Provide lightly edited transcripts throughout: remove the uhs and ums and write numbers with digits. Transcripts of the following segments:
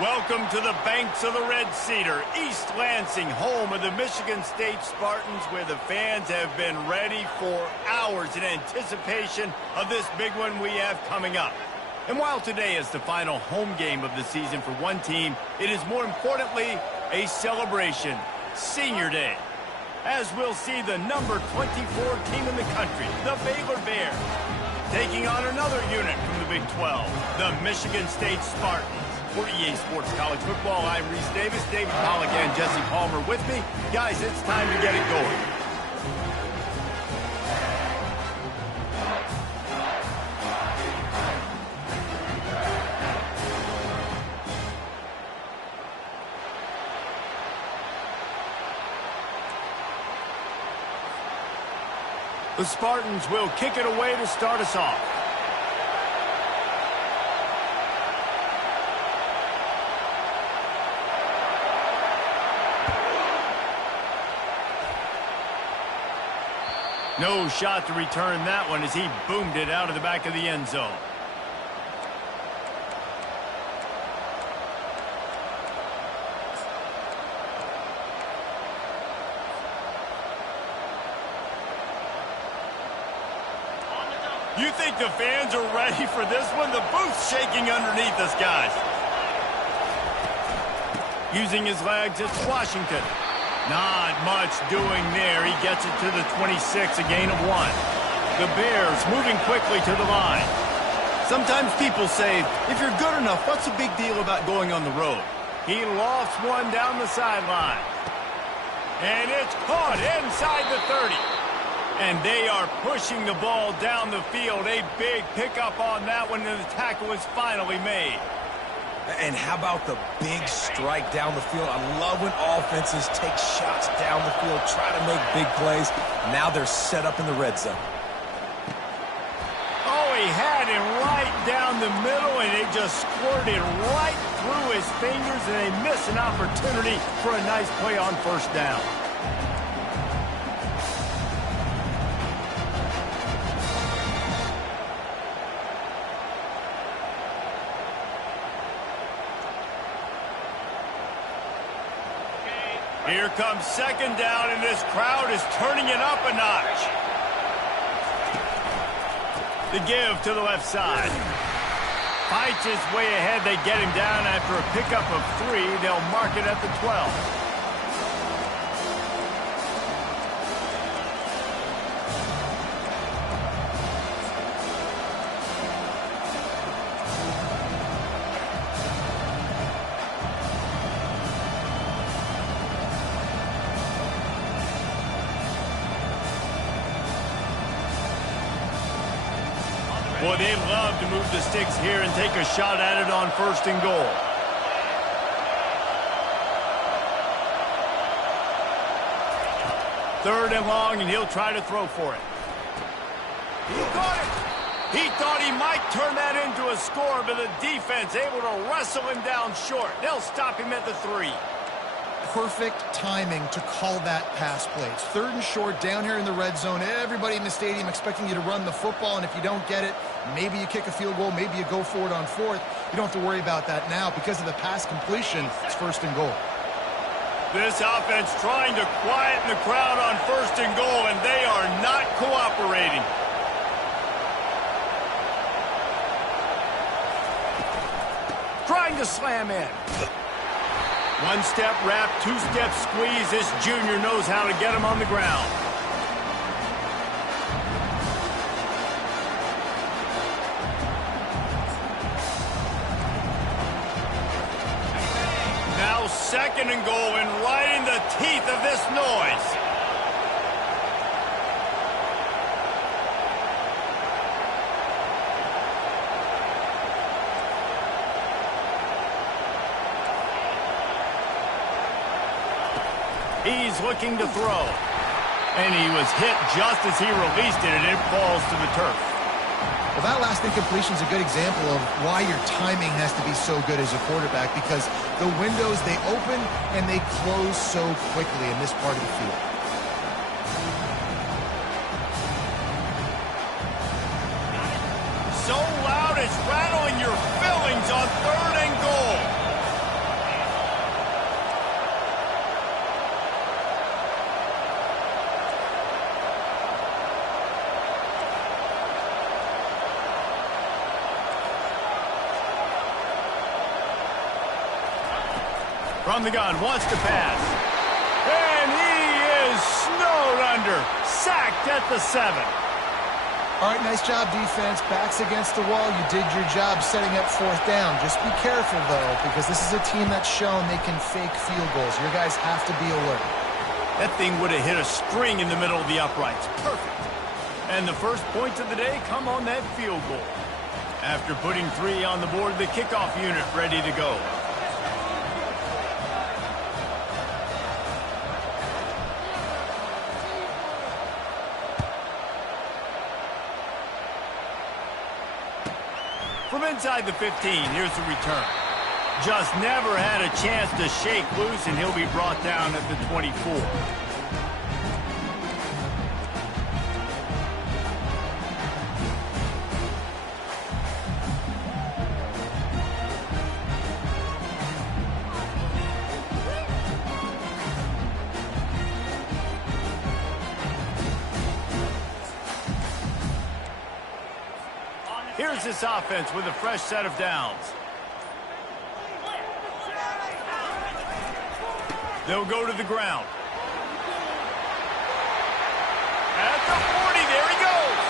Welcome to the banks of the Red Cedar, East Lansing, home of the Michigan State Spartans, where the fans have been ready for hours in anticipation of this big one we have coming up. And while today is the final home game of the season for one team, it is more importantly a celebration, Senior Day, as we'll see the number 24 team in the country, the Baylor Bears, taking on another unit from the Big 12, the Michigan State Spartans. For EA Sports College Football, I'm Reese Davis, David Pollack, and Jesse Palmer with me. Guys, it's time to get it going. The Spartans will kick it away to start us off. No shot to return that one as he boomed it out of the back of the end zone. You think the fans are ready for this one? The booth's shaking underneath us, guys. Using his legs, it's Washington. Not much doing there. He gets it to the 26, a gain of 1. The Bears moving quickly to the line. Sometimes people say, if you're good enough, what's the big deal about going on the road? He lofts one down the sideline. And it's caught inside the 30. And they are pushing the ball down the field. A big pickup on that one, and the tackle is finally made. And how about the big strike down the field? I love when offenses take shots down the field, try to make big plays. Now they're set up in the red zone. Oh, he had him right down the middle, and it just squirted right through his fingers, and they miss an opportunity for a nice play on first down. Here comes second down, and this crowd is turning it up a notch. The give to the left side. Fights his way ahead. They get him down after a pickup of 3. They'll mark it at the 12. Boy, they love to move the sticks here and take a shot at it on first and goal. Third and long, and he'll try to throw for it. He got it! He thought he might turn that into a score, but the defense able to wrestle him down short. They'll stop him at the 3. Perfect timing to call that pass play. It's third and short down here in the red zone. Everybody in the stadium expecting you to run the football, and if you don't get it, maybe you kick a field goal, maybe you go for it on fourth. You don't have to worry about that now. Because of the pass completion, it's first and goal. This offense trying to quieten the crowd on first and goal, and they are not cooperating. Trying to slam in. One-step wrap, two-step squeeze. This junior knows how to get him on the ground. Now second and goal, and right in the teeth of this noise. He's looking to throw. And he was hit just as he released it, and it falls to the turf. Well, that last incompletion is a good example of why your timing has to be so good as a quarterback, because the windows, they open and they close so quickly in this part of the field. So loud it's rattling your fillings on third and goal. From the gun, wants to pass. And he is snowed under. Sacked at the 7. All right, nice job, defense. Backs against the wall. You did your job setting up 4th down. Just be careful, though, because this is a team that's shown they can fake field goals. Your guys have to be alert. That thing would have hit a string in the middle of the uprights. Perfect. And the first points of the day come on that field goal. After putting 3 on the board, the kickoff unit ready to go. From inside the 15, here's the return. Just never had a chance to shake loose, and he'll be brought down at the 24. Here's this offense with a fresh set of downs. They'll go to the ground. At the 40, there he goes.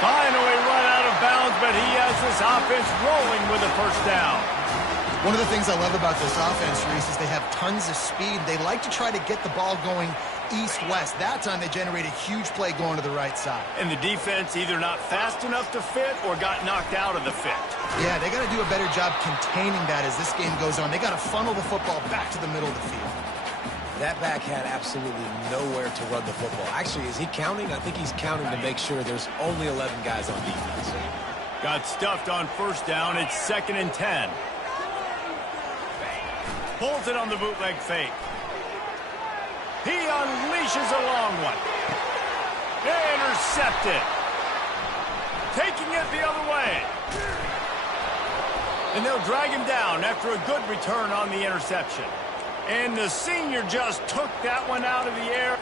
Finally run out of bounds, but he has this offense rolling with a first down. One of the things I love about this offense, Reese, is they have tons of speed. They like to try to get the ball going east-west. That time they generate a huge play going to the right side. And the defense either not fast enough to fit or got knocked out of the fit. Yeah, they got to do a better job containing that as this game goes on. They got to funnel the football back to the middle of the field. That back had absolutely nowhere to run the football. Actually, is he counting? I think he's counting to make sure there's only 11 guys on defense. Got stuffed on first down. It's 2nd and 10. Pulls it on the bootleg fake. He unleashes a long one. Intercepted. Taking it the other way. And they'll drag him down after a good return on the interception. And the senior just took that one out of the air.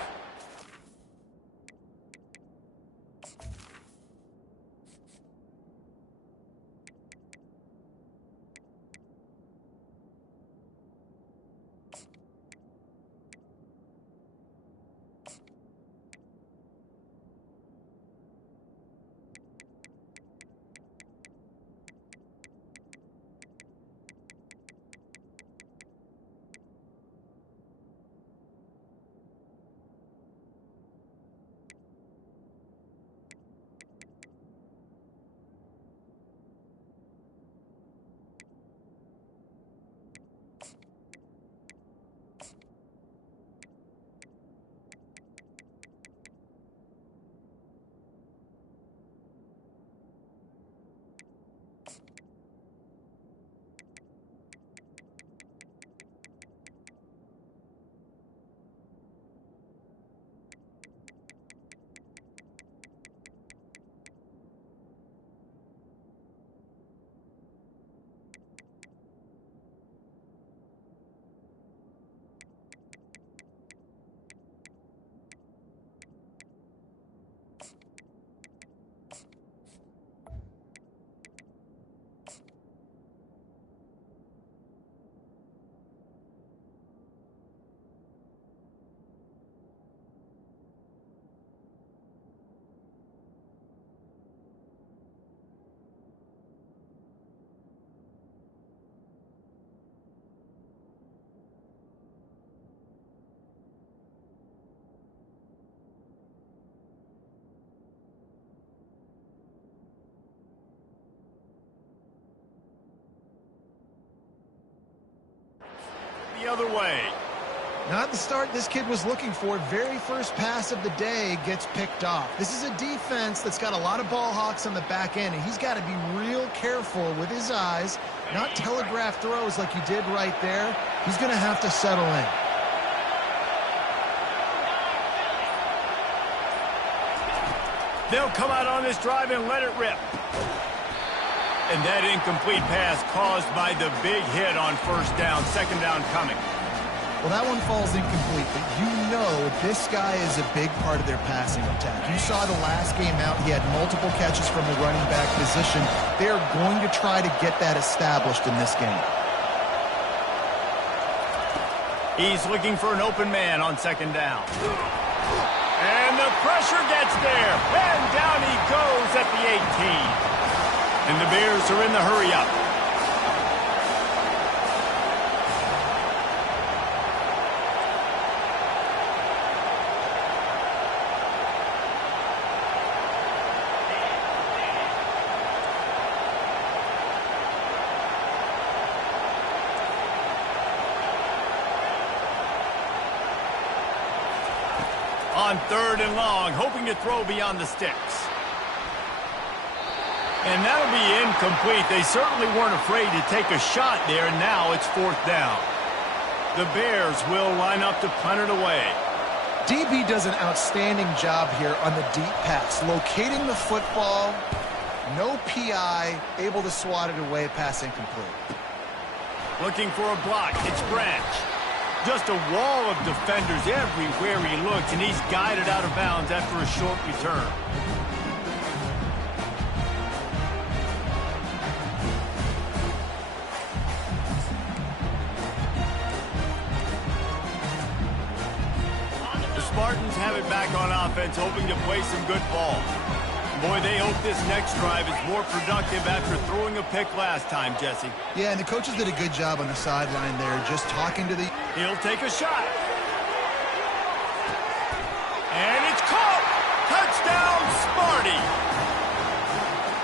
The other way. Not the start this kid was looking for. Very first pass of the day gets picked off. This is a defense that's got a lot of ball hawks on the back end, and he's got to be real careful with his eyes, not telegraph throws like he did right there. He's going to have to settle in. They'll come out on this drive and let it rip. And that incomplete pass caused by the big hit on first down. 2nd down coming. Well, that one falls incomplete, but you know this guy is a big part of their passing attack. You saw the last game out, he had multiple catches from the running back position. They're going to try to get that established in this game. He's looking for an open man on second down. And the pressure gets there. And down he goes at the 18. And the Bears are in the hurry-up. On third and long, hoping to throw beyond the sticks. And that'll be incomplete. They certainly weren't afraid to take a shot there, and now it's fourth down. The Bears will line up to punt it away. DB does an outstanding job here on the deep pass, locating the football, no PI, able to swat it away, pass incomplete. Looking for a block, it's Branch. Just a wall of defenders everywhere he looks, and he's guided out of bounds after a short return. The Spartans have it back on offense, hoping to play some good ball. Boy, they hope this next drive is more productive after throwing a pick last time, Jesse. Yeah, and the coaches did a good job on the sideline there, just talking to the... He'll take a shot. And it's caught! Touchdown, Sparty!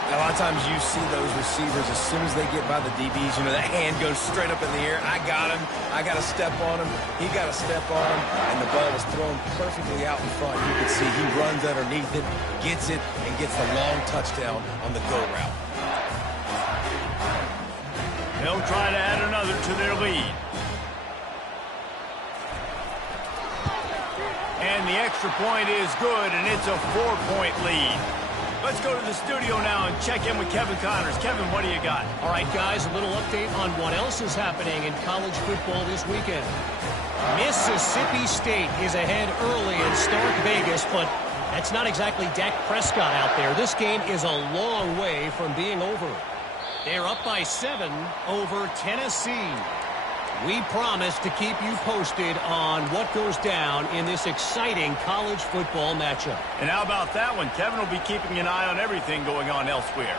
A lot of times you see those receivers, as soon as they get by the DBs, you know, that hand goes straight up in the air. I got him. I got to step on him. He got to step on him. And the ball was thrown perfectly out in front. You can see he runs underneath it, gets it, and gets the long touchdown on the go route. They'll try to add another to their lead. And the extra point is good, and it's a 4-point lead. Let's go to the studio now and check in with Kevin Connors. Kevin, what do you got? All right, guys, a little update on what else is happening in college football this weekend. Mississippi State is ahead early in Stark Vegas, but that's not exactly Dak Prescott out there. This game is a long way from being over. They're up by 7 over Tennessee. We promise to keep you posted on what goes down in this exciting college football matchup. And how about that one? Kevin will be keeping an eye on everything going on elsewhere.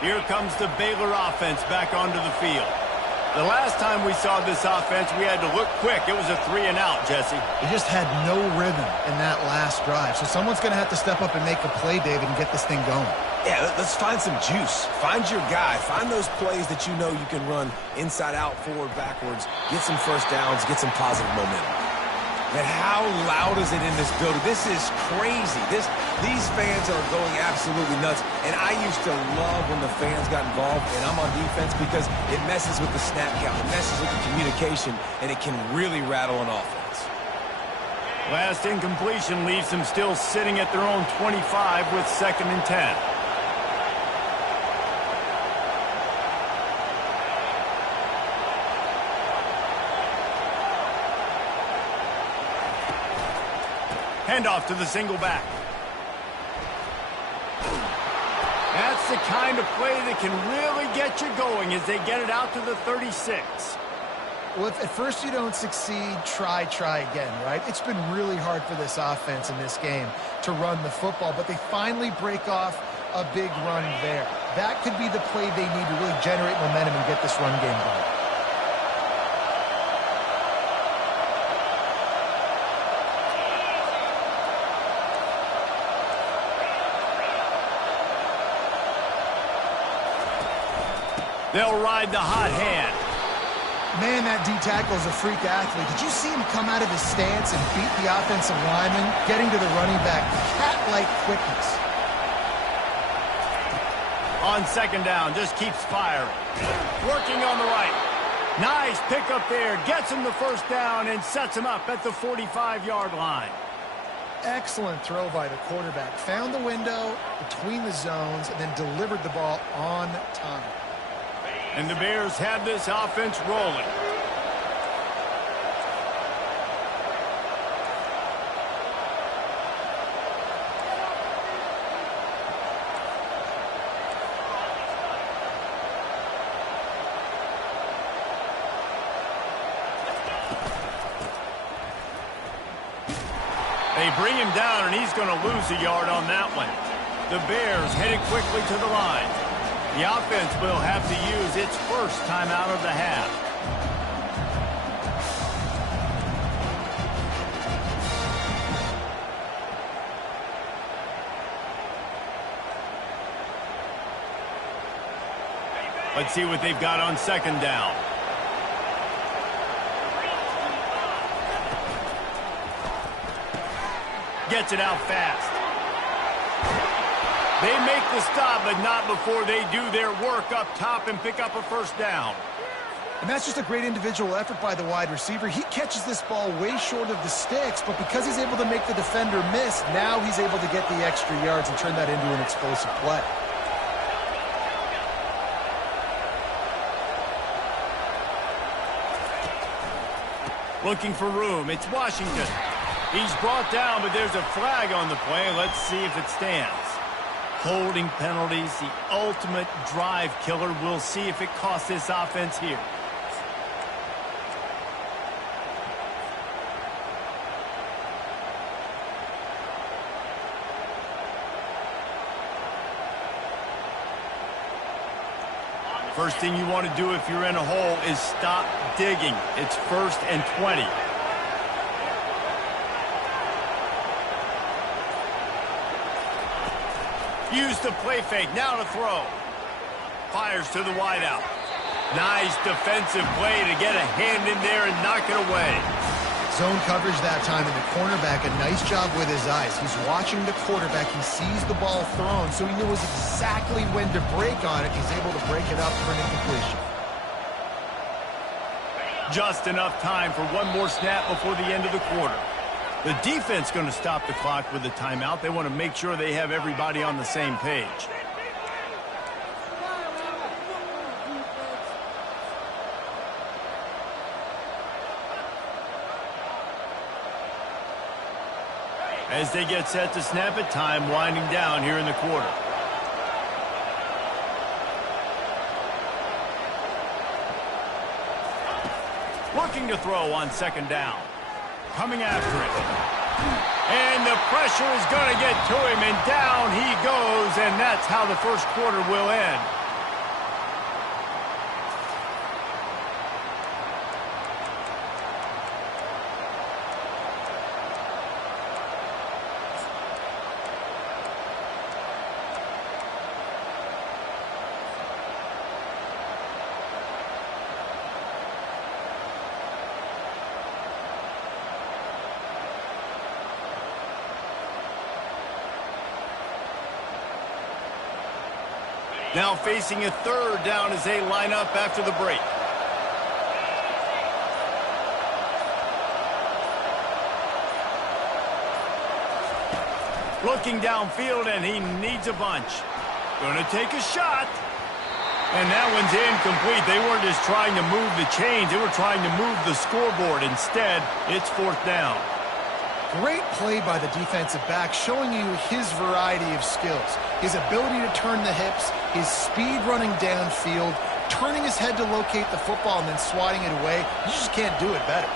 Here comes the Baylor offense back onto the field. The last time we saw this offense, we had to look quick. It was a 3-and-out, Jesse. They just had no rhythm in that last drive. So someone's going to have to step up and make a play, David, and get this thing going. Yeah, let's find some juice. Find your guy. Find those plays that you know you can run inside out, forward, backwards. Get some first downs. Get some positive momentum. And how loud is it in this building? This is crazy. These fans are going absolutely nuts. And I used to love when the fans got involved, and I'm on defense because it messes with the snap count. It messes with the communication, and it can really rattle an offense. Last incompletion leaves them still sitting at their own 25 with 2nd and 10. Handoff to the single back. That's the kind of play that can really get you going as they get it out to the 36. Well, if at first you don't succeed, try again, right? It's been really hard for this offense in this game to run the football, but they finally break off a big run there. That could be the play they need to really generate momentum and get this run game going. They'll ride the hot hand. Man, that D-tackle is a freak athlete. Did you see him come out of his stance and beat the offensive lineman, getting to the running back? Cat-like quickness. On 2nd down, just keeps firing. Working on the right. Nice pickup there. Gets him the first down and sets him up at the 45-yard line. Excellent throw by the quarterback. Found the window between the zones and then delivered the ball on time. And the Bears have this offense rolling. They bring him down, and he's going to lose a yard on that one. The Bears headed quickly to the line. The offense will have to use its first timeout of the half. Let's see what they've got on second down. Gets it out fast. They make the stop, but not before they do their work up top and pick up a first down. And that's just a great individual effort by the wide receiver. He catches this ball way short of the sticks, but because he's able to make the defender miss, now he's able to get the extra yards and turn that into an explosive play. Looking for room. It's Washington. He's brought down, but there's a flag on the play. Let's see if it stands. Holding penalties, the ultimate drive killer. We'll see if it costs this offense here. First thing you want to do if you're in a hole is stop digging. It's 1st and 20. Use the play fake. Now to throw. Fires to the wideout. Nice defensive play to get a hand in there and knock it away. Zone coverage that time, and the cornerback, a nice job with his eyes. He's watching the quarterback. He sees the ball thrown, so he knows exactly when to break on it. He's able to break it up for an incompletion. Just enough time for one more snap before the end of the quarter. The defense going to stop the clock with a timeout. They want to make sure they have everybody on the same page. As they get set to snap it, time winding down here in the quarter. Looking to throw on second down. Coming after it. And the pressure is going to get to him, and down he goes, and that's how the first quarter will end. Now facing a third down as they line up after the break. Looking downfield, and he needs a bunch. Going to take a shot. And that one's incomplete. They weren't just trying to move the chains. They were trying to move the scoreboard. Instead, it's 4th down. Great play by the defensive back, showing you his variety of skills. His ability to turn the hips, his speed running downfield, turning his head to locate the football and then swatting it away. You just can't do it better.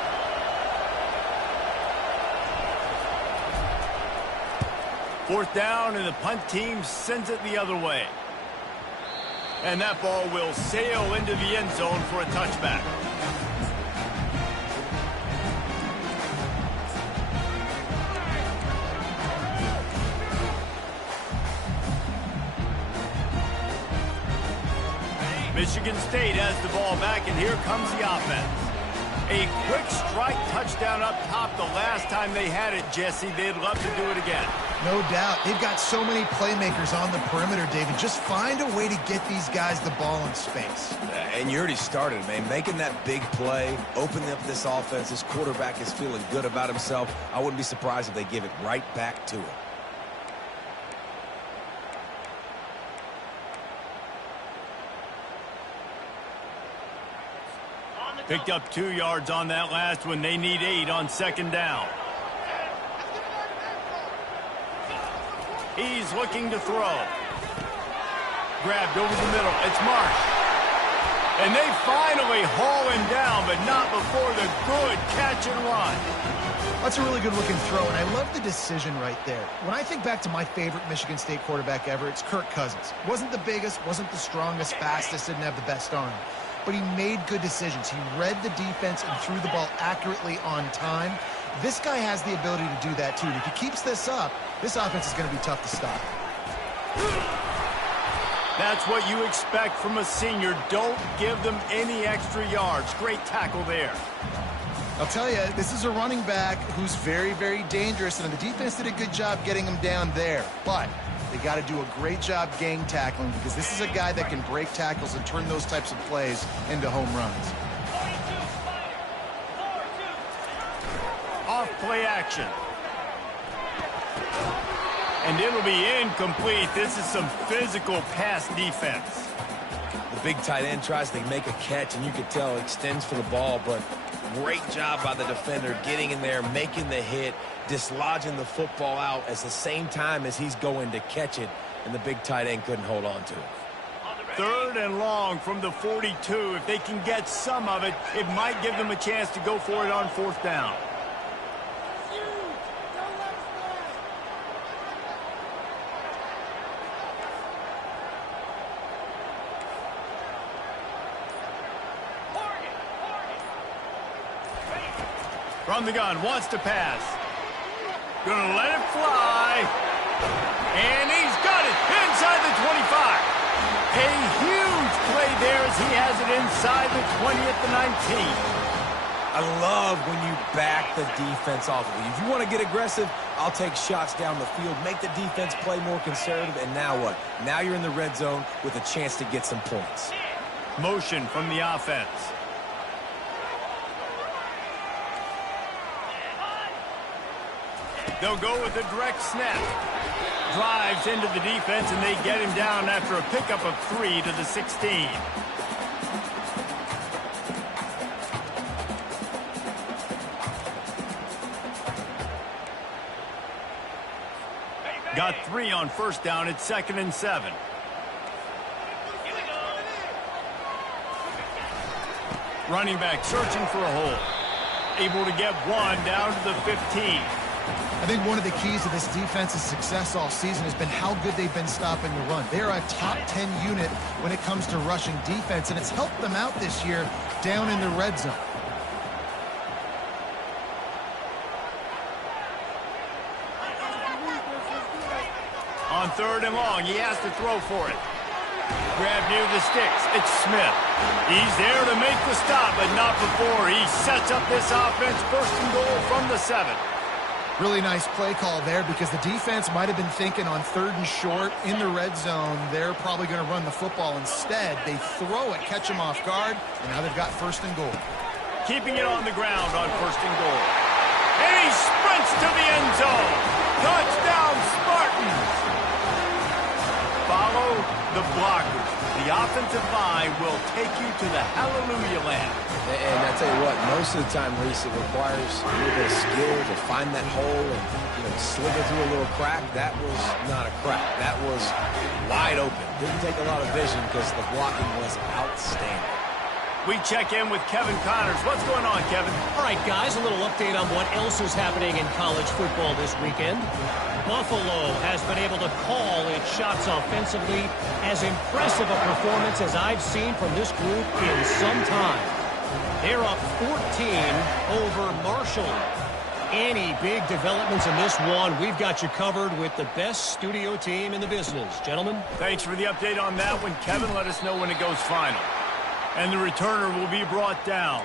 Fourth down, and the punt team sends it the other way. And that ball will sail into the end zone for a touchback. Michigan State has the ball back, and here comes the offense. A quick strike touchdown up top the last time they had it, Jesse. They'd love to do it again. No doubt. They've got so many playmakers on the perimeter, David. Just find a way to get these guys the ball in space. And you already started, man. Making that big play, opening up this offense. This quarterback is feeling good about himself. I wouldn't be surprised if they give it right back to him. Picked up 2 yards on that last one. They need 8 on second down. He's looking to throw. Grabbed over the middle. It's Marsh. And they finally haul him down, but not before the good catch and run. That's a really good-looking throw, and I love the decision right there. When I think back to my favorite Michigan State quarterback ever, it's Kirk Cousins. Wasn't the biggest, wasn't the strongest, fastest, didn't have the best arm. But he made good decisions. He read the defense and threw the ball accurately on time. This guy has the ability to do that, too. And if he keeps this up, this offense is going to be tough to stop. That's what you expect from a senior. Don't give them any extra yards. Great tackle there. I'll tell you, this is a running back who's very, very dangerous, and the defense did a good job getting him down there. But they got to do a great job gang tackling, because this is a guy that can break tackles and turn those types of plays into home runs. Off play action. And it'll be incomplete. This is some physical pass defense. The big tight end tries to make a catch, and you can tell extends for the ball, but great job by the defender getting in there, making the hit, dislodging the football out at the same time as he's going to catch it, and the big tight end couldn't hold on to it. 3rd and long from the 42. If they can get some of it, it might give them a chance to go for it on 4th down. From the gun, wants to pass. Gonna let it fly. And he's got it inside the 25. A huge play there as he has it inside the 20 at the 19. I love when you back the defense off of you. If you want to get aggressive, I'll take shots down the field, make the defense play more conservative, and now what? Now you're in the red zone with a chance to get some points. Motion from the offense. They'll go with a direct snap. Drives into the defense, and they get him down after a pickup of 3 to the 16. Got 3 on 1st down. It's 2nd and 7. Running back searching for a hole. Able to get 1 down to the 15. I think one of the keys to this defense's success all season has been how good they've been stopping the run. They are a top 10 unit when it comes to rushing defense, and it's helped them out this year down in the red zone. On 3rd and long, he has to throw for it. Grab near the sticks. It's Smith. He's there to make the stop, but not before he sets up this offense. 1st and goal from the 7. Really nice play call there, because the defense might have been thinking on 3rd and short in the red zone, they're probably going to run the football. Instead, they throw it, catch them off guard, and now they've got 1st and goal. Keeping it on the ground on 1st and goal. And he sprints to the end zone. Touchdown, Spartans. Follow the blockers. The offensive line will take you to the hallelujah land. And I tell you what, most of the time, Reese, it requires a little bit of skill to find that hole and slither through a little crack. That was not a crack. That was wide open. Didn't take a lot of vision because the blocking was outstanding. We check in with Kevin Connors. What's going on, Kevin? All right, guys, a little update on what else is happening in college football this weekend. Buffalo has been able to call its shots offensively. As impressive a performance as I've seen from this group in some time. They're up 14 over Marshall. Any big developments in this one, we've got you covered with the best studio team in the business. Gentlemen? Thanks for the update on that one, Kevin. Let us know when it goes final. And the returner will be brought down.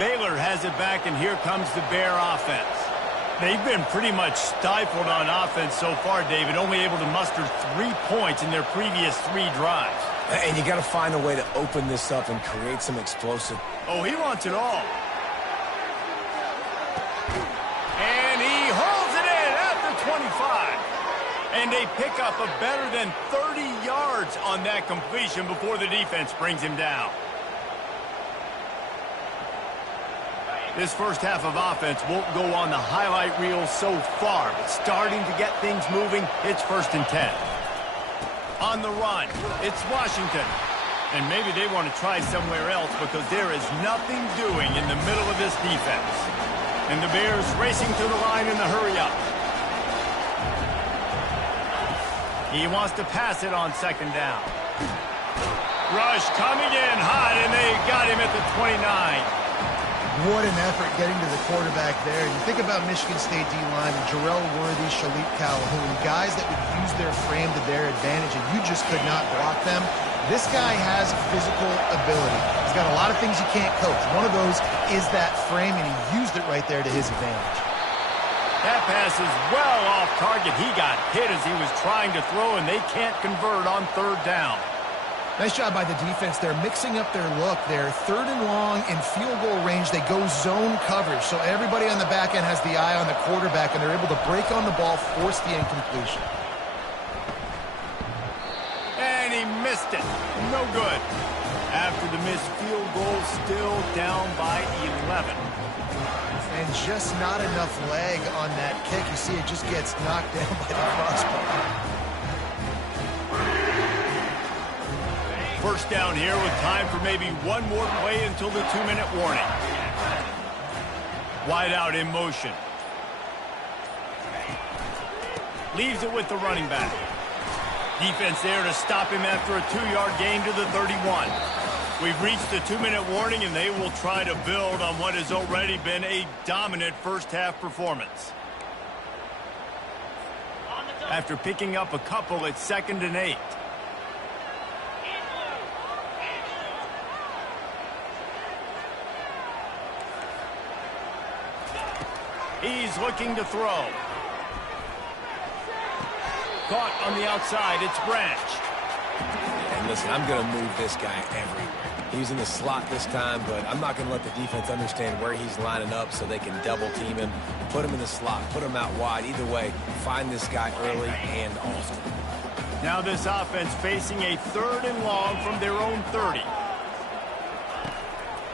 Baylor has it back, and here comes the Bear offense. They've been pretty much stifled on offense so far, David, only able to muster 3 points in their previous 3 drives. And you got to find a way to open this up and create some explosive. Oh, he wants it all. And he holds it in at the 25. And they pick up a better than 30 yards on that completion before the defense brings him down. This first half of offense won't go on the highlight reel so far, but starting to get things moving, it's 1st and 10. On the run, it's Washington. And maybe they want to try somewhere else because there is nothing doing in the middle of this defense. And the Bears racing to the line in the hurry-up. He wants to pass it on 2nd down. Rush coming in hot, and they got him at the 29. What an effort getting to the quarterback there. You think about Michigan State D-line, Jarrell Worthy, Shalik Calhoun, guys that would use their frame to their advantage, and you just could not block them. This guy has physical ability. He's got a lot of things you can't coach. One of those is that frame, and he used it right there to his advantage. That pass is well off target. He got hit as he was trying to throw, and they can't convert on 3rd down. Nice job by the defense. They're mixing up their look. They're 3rd and long in field goal range. They go zone coverage, so everybody on the back end has the eye on the quarterback, and they're able to break on the ball, force the incompletion. And he missed it. No good. After the missed field goal, still down by 11. And just not enough leg on that kick. You see it just gets knocked down by the crossbar. 1st down here with time for maybe one more play until the 2-minute warning. Wide out in motion. Leaves it with the running back. Defense there to stop him after a 2-yard gain to the 31. We've reached the 2-minute warning, and they will try to build on what has already been a dominant first-half performance. After picking up a couple, it's 2nd and 8. He's looking to throw. Caught on the outside, it's Branch. And listen, I'm going to move this guy everywhere. He's in the slot this time, but I'm not going to let the defense understand where he's lining up so they can double team him, put him in the slot, put him out wide. Either way, find this guy early and often. Now this offense facing a 3rd and long from their own 30.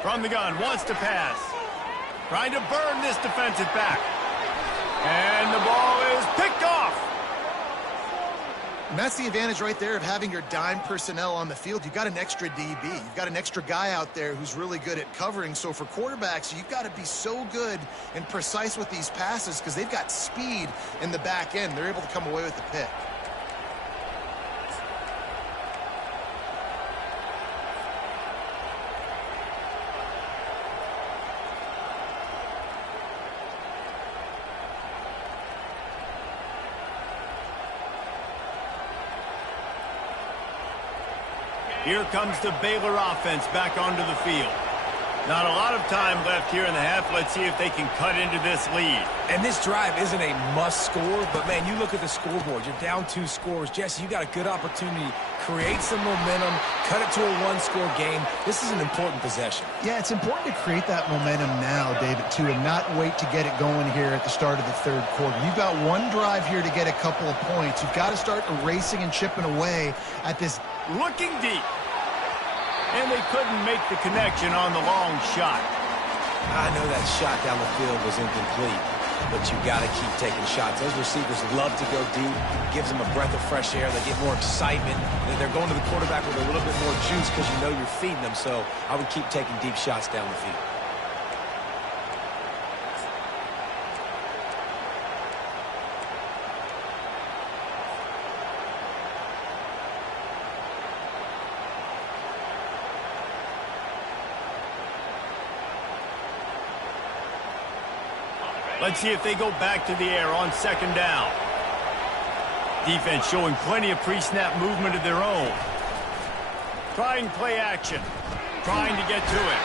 From the gun, wants to pass. Trying to burn this defensive back. And the ball is picked off. And that's the advantage right there of having your dime personnel on the field. You've got an extra DB. You've got an extra guy out there who's really good at covering. So for quarterbacks, you've got to be so good and precise with these passes because they've got speed in the back end. They're able to come away with the pick. Here comes the Baylor offense back onto the field. Not a lot of time left here in the half. Let's see if they can cut into this lead. And this drive isn't a must score, but man, you look at the scoreboard. You're down 2 scores. Jesse, you got a good opportunity. Create some momentum. Cut it to a 1-score game. This is an important possession. Yeah, it's important to create that momentum now, David, too, and not wait to get it going here at the start of the 3rd quarter. You've got one drive here to get a couple of points. You've got to start erasing and chipping away at this. Looking deep. And they couldn't make the connection on the long shot. I know that shot down the field was incomplete, but you got to keep taking shots. Those receivers love to go deep. Gives them a breath of fresh air. They get more excitement. They're going to the quarterback with a little bit more juice because you know you're feeding them. So I would keep taking deep shots down the field. Let's see if they go back to the air on 2nd down. Defense showing plenty of pre-snap movement of their own. Trying play action. Trying to get to him.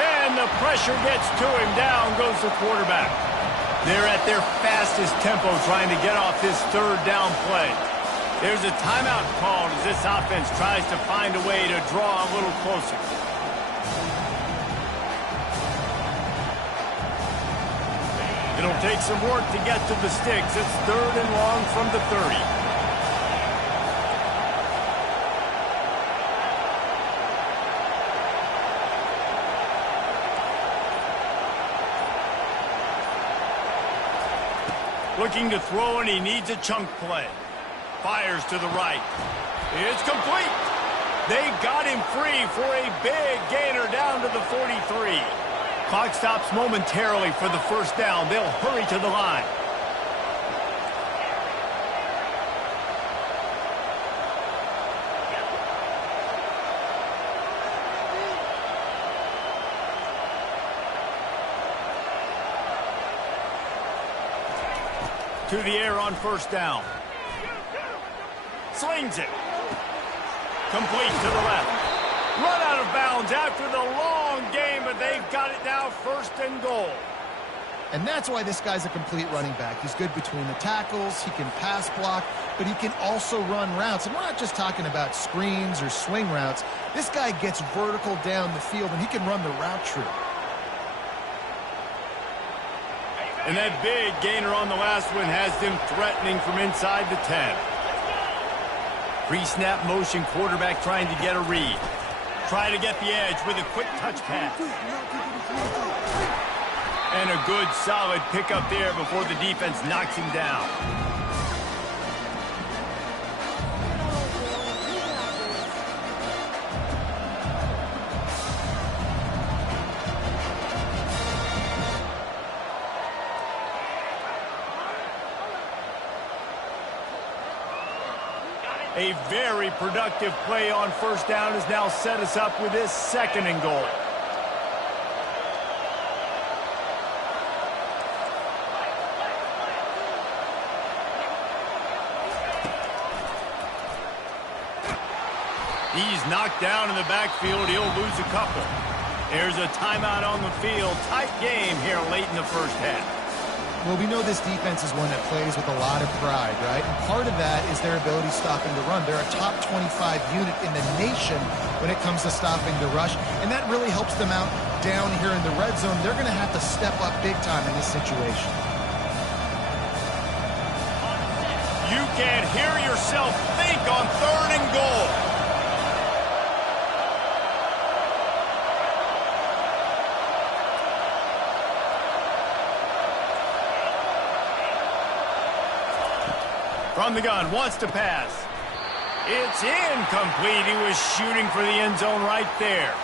And the pressure gets to him. Down goes the quarterback. They're at their fastest tempo trying to get off this 3rd down play. There's a timeout called as this offense tries to find a way to draw a little closer. It'll take some work to get to the sticks. It's 3rd and long from the 30. Looking to throw, and he needs a chunk play. Fires to the right. It's complete. They got him free for a big gainer down to the 43. Clock stops momentarily for the first down. They'll hurry to the line. To the air on first down. Slings it. Complete to the left. Run out of bounds after the long game, but they've got it now first and goal. And that's why this guy's a complete running back. He's good between the tackles, he can pass block, but he can also run routes. And we're not just talking about screens or swing routes. This guy gets vertical down the field, and he can run the route tree. And that big gainer on the last one has them threatening from inside the 10. Pre-snap motion, quarterback trying to get a read. Try to get the edge with a quick touch pass. And a good, solid pickup there before the defense knocks him down. A very productive play on first down has now set us up with this second and goal. He's knocked down in the backfield. He'll lose a couple. There's a timeout on the field. Tight game here late in the first half. Well, we know this defense is one that plays with a lot of pride, right? And part of that is their ability stopping the run. They're a top 25 unit in the nation when it comes to stopping the rush, and that really helps them out down here in the red zone. They're going to have to step up big time in this situation. You can't hear yourself think on third and goal. From the gun, wants to pass. It's incomplete. He was shooting for the end zone right there.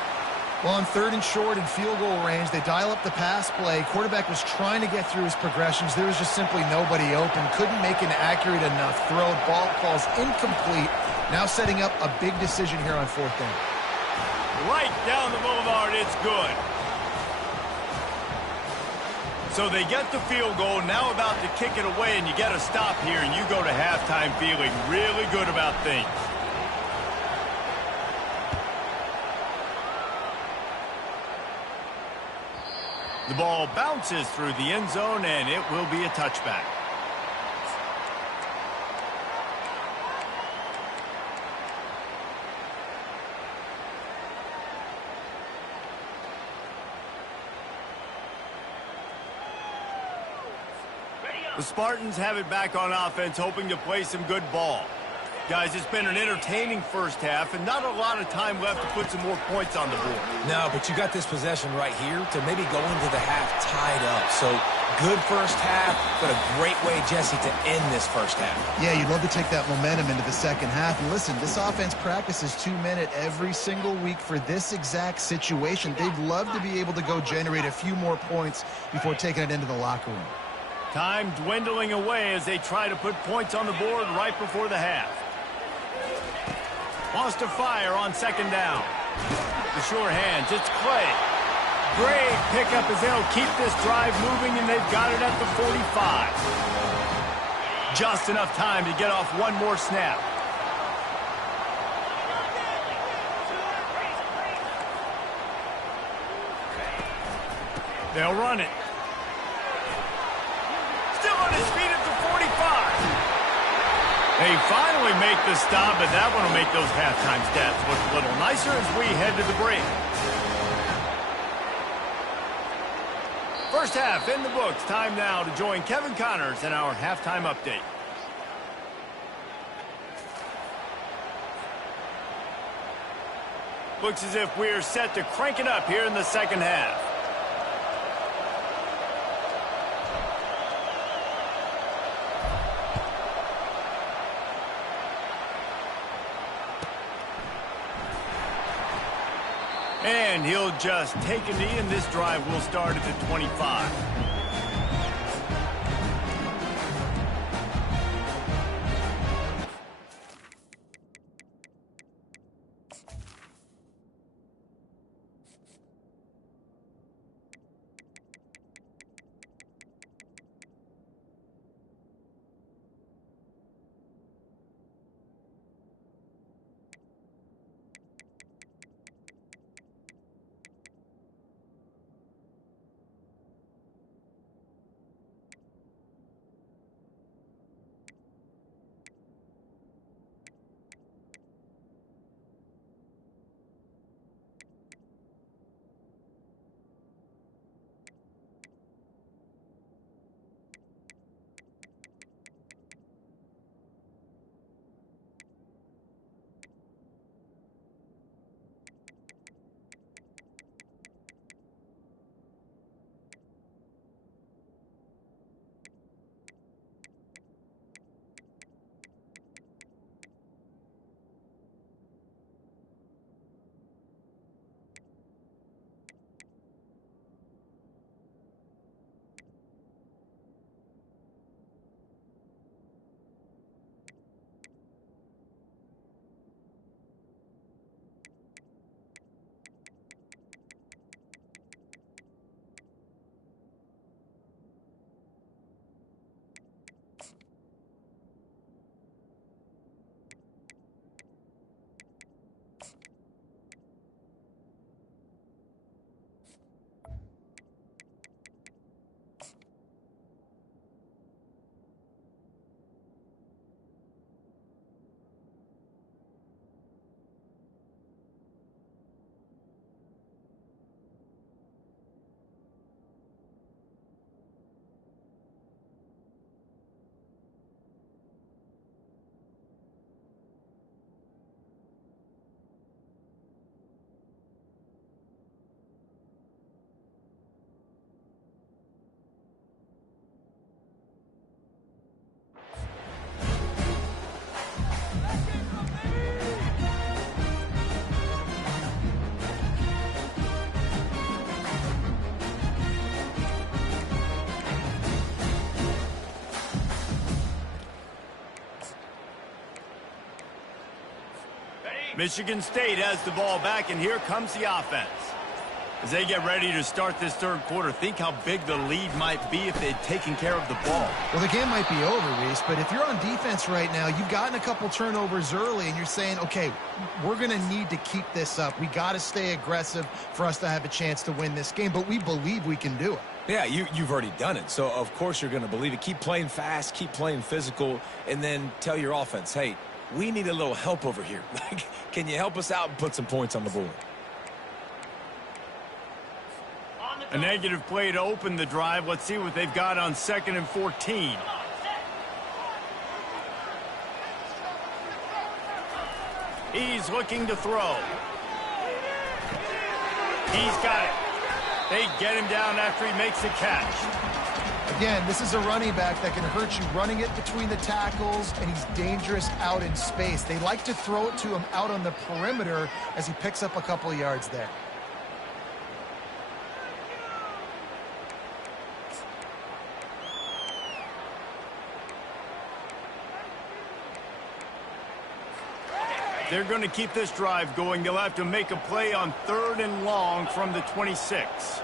Well, on third and short and field goal range, they dial up the pass play. Quarterback was trying to get through his progressions. There was just simply nobody open. Couldn't make an accurate enough throw. Ball falls incomplete. Now setting up a big decision here on fourth down. Right down the boulevard, it's good. So they get the field goal, now about to kick it away, and you get a stop here, and you go to halftime feeling really good about things. The ball bounces through the end zone, and it will be a touchback. The Spartans have it back on offense, hoping to play some good ball. Guys, it's been an entertaining first half, and not a lot of time left to put some more points on the board. No, but you got this possession right here to maybe go into the half tied up. So good first half, but a great way, Jesse, to end this first half. Yeah, you'd love to take that momentum into the second half. And listen, this offense practices 2-minute every single week for this exact situation. They'd love to be able to go generate a few more points before taking it into the locker room. Time dwindling away as they try to put points on the board right before the half. Wants to fire on second down. The sure hands, it's Clay. Great pickup as they'll keep this drive moving, and they've got it at the 45. Just enough time to get off one more snap. They'll run it. Still on his feet at the 45. They finally make the stop, but that one will make those halftime stats look a little nicer as we head to the break. First half in the books. Time now to join Kevin Connors in our halftime update. Looks as if we're set to crank it up here in the second half. And he'll just take a knee, and this drive will start at the 25. Michigan State has the ball back, and here comes the offense. As they get ready to start this third quarter, think how big the lead might be if they'd taken care of the ball. Well, the game might be over, Reese, but if you're on defense right now, you've gotten a couple turnovers early, and you're saying, okay, we're going to need to keep this up. We got to stay aggressive for us to have a chance to win this game, but we believe we can do it. Yeah, you've already done it, so of course you're going to believe it. Keep playing fast, keep playing physical, and then tell your offense, hey, we need a little help over here. Can you help us out and put some points on the board? A negative play to open the drive. Let's see what they've got on 2nd and 14. He's looking to throw. He's got it. They get him down after he makes the catch. Again, this is a running back that can hurt you running it between the tackles, and he's dangerous out in space. They like to throw it to him out on the perimeter as he picks up a couple of yards there. They're going to keep this drive going. They'll have to make a play on 3rd and long from the 26.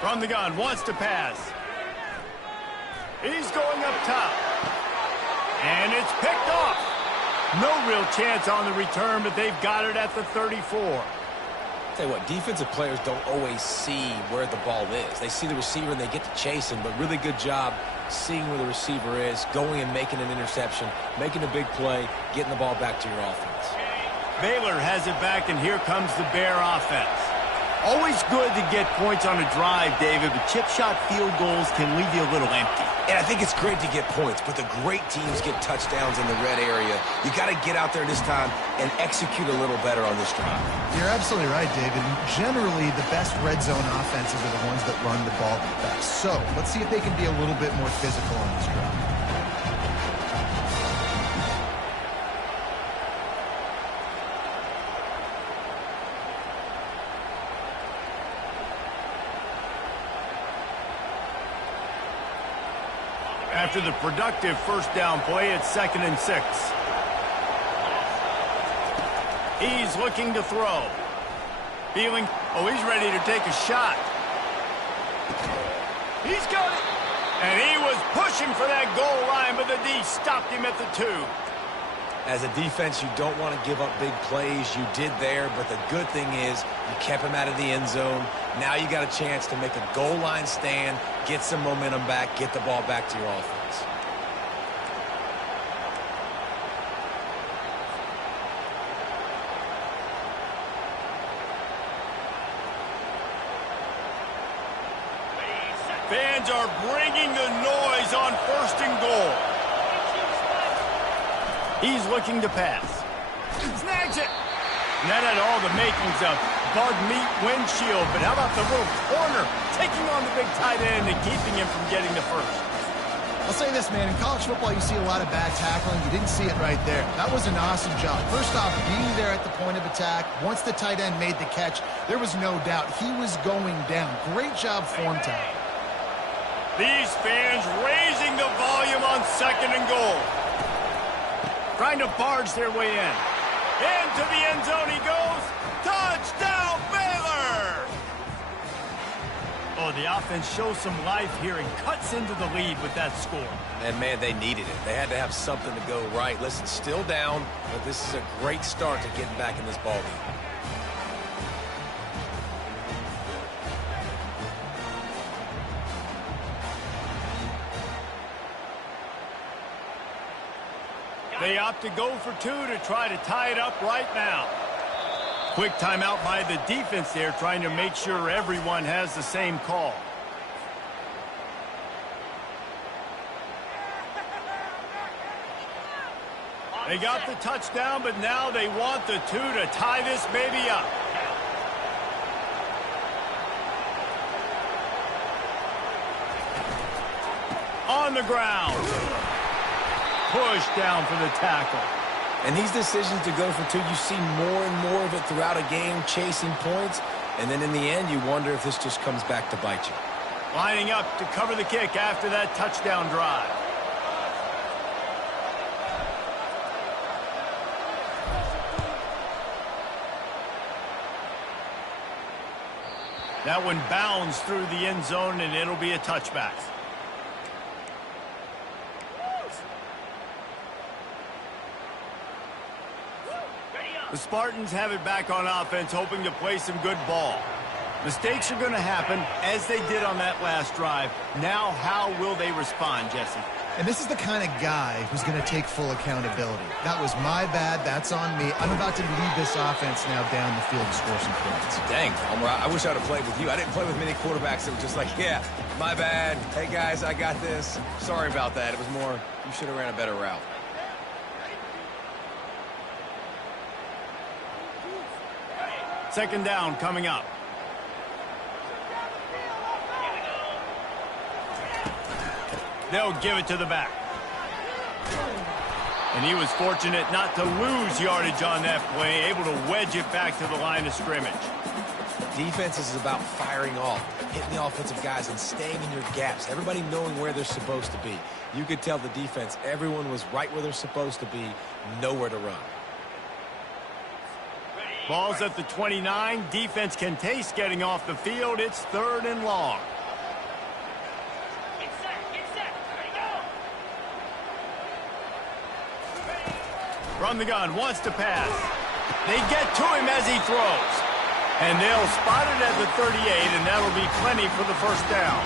From the gun, wants to pass. He's going up top. And it's picked off. No real chance on the return, but they've got it at the 34. Tell you what, defensive players don't always see where the ball is. They see the receiver and they get to chase him, but really good job seeing where the receiver is, going and making an interception, making a big play, getting the ball back to your offense. Baylor has it back, and here comes the Bear offense. Always good to get points on a drive, David, but chip shot field goals can leave you a little empty. And I think it's great to get points, but the great teams get touchdowns in the red area. You got to get out there this time and execute a little better on this drive. You're absolutely right, David. Generally, the best red zone offenses are the ones that run the ball best. So let's see if they can be a little bit more physical on this drive. After the productive first down play, it's 2nd and 6. He's looking to throw. He's ready to take a shot. He's got it. And he was pushing for that goal line, but the D stopped him at the 2. As a defense, you don't want to give up big plays. You did there, but the good thing is you kept him out of the end zone. Now you got a chance to make a goal line stand, get some momentum back, get the ball back to your offense. Fans are bringing the noise on 1st and goal. He's looking to pass. Snags it. And that had all the makings of bug meat windshield, but how about the little corner taking on the big tight end and keeping him from getting the first? I'll say this, man. In college football, you see a lot of bad tackling. You didn't see it right there. That was an awesome job. First off, being there at the point of attack. Once the tight end made the catch, there was no doubt he was going down. Great job form time. These fans raising the volume on 2nd and goal. Trying to barge their way in. Into the end zone he goes. Touchdown, Baylor! Oh, the offense shows some life here and cuts into the lead with that score. And, man, they needed it. They had to have something to go right. Listen, still down, but this is a great start to getting back in this ballgame. They opt to go for 2 to try to tie it up right now. Quick timeout by the defense there, trying to make sure everyone has the same call. They got the touchdown, but now they want the 2 to tie this baby up. On the ground. Push down for the tackle. And these decisions to go for 2, you see more and more of it throughout a game, chasing points. And then in the end, you wonder if this just comes back to bite you. Lining up to cover the kick after that touchdown drive. That one bounds through the end zone, and it'll be a touchback. The Spartans have it back on offense, hoping to play some good ball. Mistakes are going to happen, as they did on that last drive. Now, how will they respond, Jesse? And this is the kind of guy who's going to take full accountability. That was my bad. That's on me. I'm about to lead this offense now down the field to score some points. Dang, Palmer, I wish I would have played with you. I didn't play with many quarterbacks that were just like, yeah, my bad. Hey, guys, I got this. Sorry about that. It was more, you should have ran a better route. Second down coming up. They'll give it to the back. And he was fortunate not to lose yardage on that play, able to wedge it back to the line of scrimmage. Defense is about firing off, hitting the offensive guys and staying in your gaps, everybody knowing where they're supposed to be. You could tell the defense, everyone was right where they're supposed to be, nowhere to run. Ball's at the 29. Defense can taste getting off the field. It's 3rd and long. From the gun, wants to pass. They get to him as he throws. And they'll spot it at the 38, and that'll be plenty for the first down.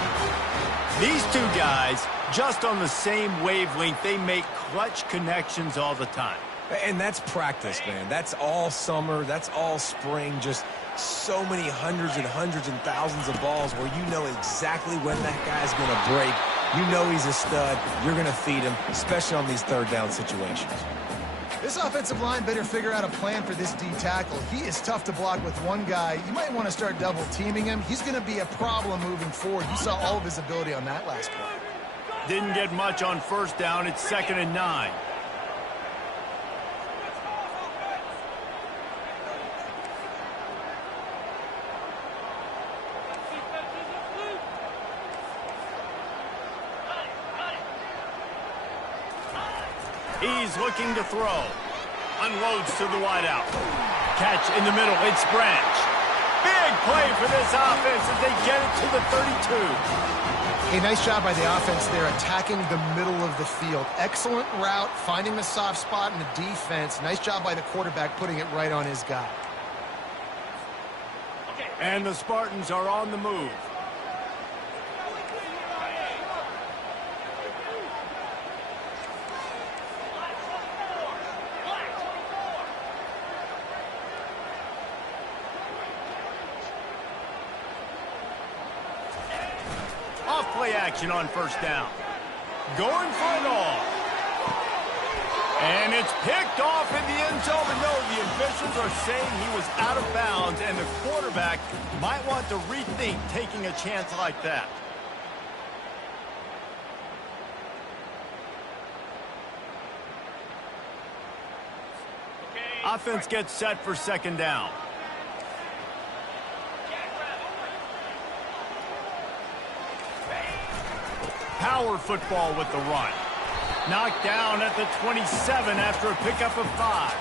These two guys, just on the same wavelength, they make clutch connections all the time. And that's practice, man. That's all summer. That's all spring. Just so many hundreds and thousands of balls where you know exactly when that guy's going to break. You know he's a stud. You're going to feed him, especially on these third down situations. This offensive line better figure out a plan for this D tackle. He is tough to block with one guy. You might want to start double teaming him. He's going to be a problem moving forward. You saw all of his ability on that last play. Didn't get much on first down. It's 2nd and 9. He's looking to throw. Unloads to the wideout. Catch in the middle. It's Branch. Big play for this offense as they get it to the 32. A nice job by the offense there, attacking the middle of the field. Excellent route, finding the soft spot in the defense. Nice job by the quarterback putting it right on his guy. And the Spartans are on the move. Off-play action on first down. Going for it all. And it's picked off in the end zone. But no, the officials are saying he was out of bounds, and the quarterback might want to rethink taking a chance like that. Offense gets set for 2nd down. Power football with the run. Knocked down at the 27 after a pickup of 5.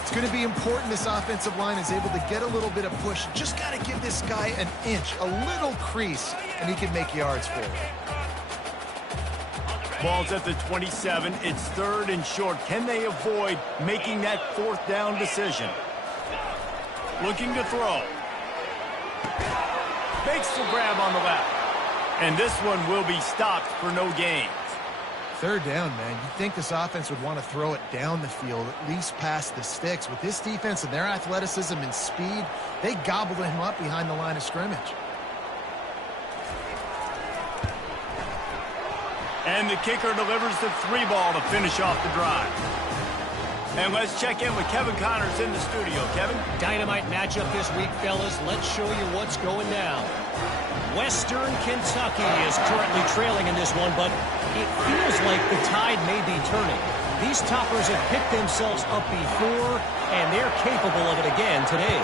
It's going to be important this offensive line is able to get a little bit of push. Just got to give this guy an inch, a little crease, and he can make yards for it. Ball's at the 27. It's 3rd and short. Can they avoid making that 4th down decision? Looking to throw. Makes the grab on the left. And this one will be stopped for no gain. 3rd down, man. You'd think this offense would want to throw it down the field, at least past the sticks. With this defense and their athleticism and speed, they gobbled him up behind the line of scrimmage. And the kicker delivers the 3 ball to finish off the drive. And let's check in with Kevin Connors in the studio. Kevin? Dynamite matchup this week, fellas. Let's show you what's going down. Western Kentucky is currently trailing in this one, but it feels like the tide may be turning. These toppers have picked themselves up before, and they're capable of it again today.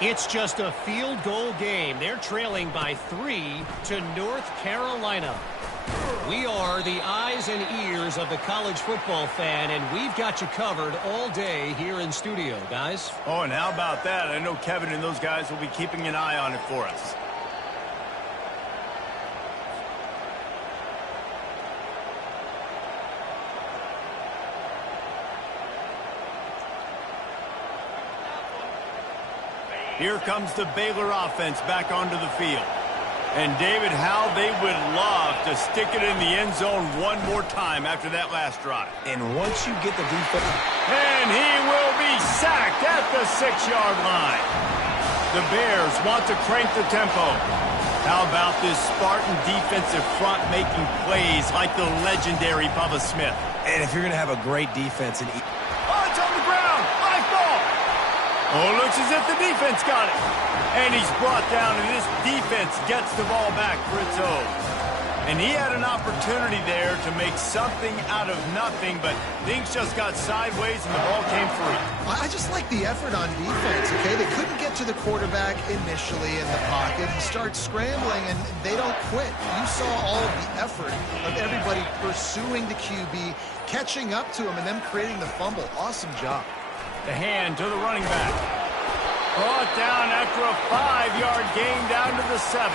It's just a field goal game. They're trailing by 3 to North Carolina. We are the eyes and ears of the college football fan, and we've got you covered all day here in studio, guys. Oh, and how about that? I know Kevin and those guys will be keeping an eye on it for us. Here comes the Baylor offense back onto the field. And, David, how they would love to stick it in the end zone one more time after that last drive. And once you get the defense... And he will be sacked at the 6-yard line. The Bears want to crank the tempo. How about this Spartan defensive front making plays like the legendary Bubba Smith? And if you're going to have a great defense... Oh, it's on the ground. Live ball. Oh, looks as if the defense got it. And he's brought down, and this defense gets the ball back for its own. And he had an opportunity there to make something out of nothing, but things just got sideways and the ball came free. I just like the effort on defense, okay? They couldn't get to the quarterback initially in the pocket. He starts scrambling, and they don't quit. You saw all of the effort of everybody pursuing the QB, catching up to him, and then creating the fumble. Awesome job. The hand to the running back. Brought down after a 5-yard gain down to the 7.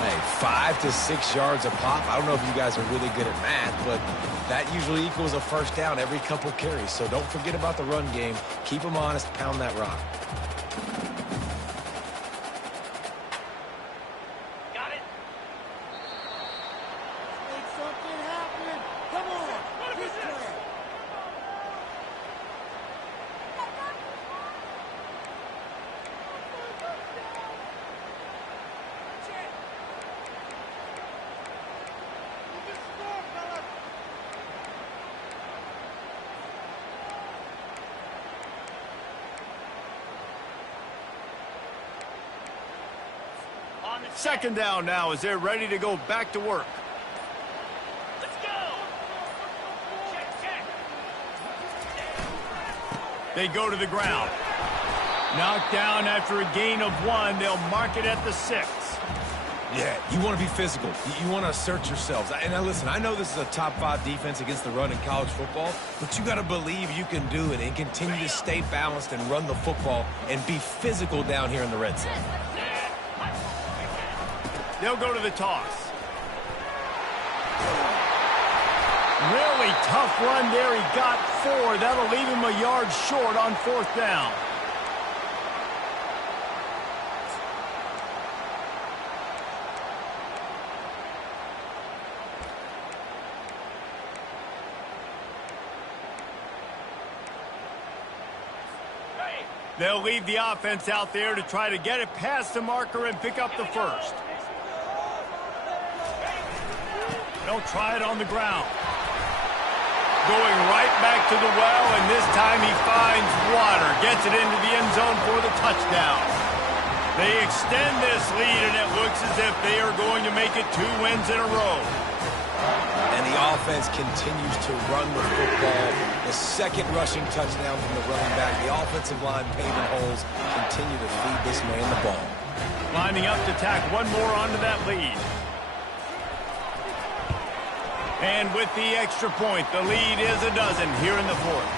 Hey, 5 to 6 yards a pop. I don't know if you guys are really good at math, but that usually equals a first down every couple carries. So don't forget about the run game. Keep them honest. Pound that rock. Got it. Make something happen. Come on. This play. Second down now as they're ready to go back to work. They go to the ground. Knocked down after a gain of 1. They'll mark it at the 6. Yeah, you want to be physical. You want to assert yourselves. And now listen, I know this is a top 5 defense against the run in college football, but you got to believe you can do it and continue to stay balanced and run the football and be physical down here in the red zone. They'll go to the toss. Really tough run there. He got 4. That'll leave him a yard short on 4th down. They'll leave the offense out there to try to get it past the marker and pick up the first. They'll try it on the ground. Going right back to the well, and this time he finds water. Gets it into the end zone for the touchdown. They extend this lead, and it looks as if they are going to make it 2 wins in a row. And the offense continues to run the football. The second rushing touchdown from the running back. The offensive line paving holes. Continue to feed this man the ball. Lining up to tack one more onto that lead. And with the extra point, the lead is a dozen here in the 4th.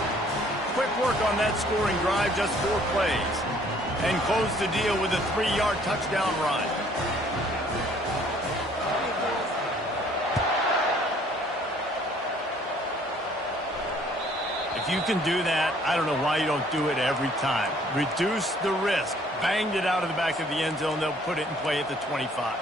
Quick work on that scoring drive, just 4 plays. And close the deal with a 3-yard touchdown run. If you can do that, I don't know why you don't do it every time. Reduce the risk. Banged it out of the back of the end zone. They'll put it in play at the 25.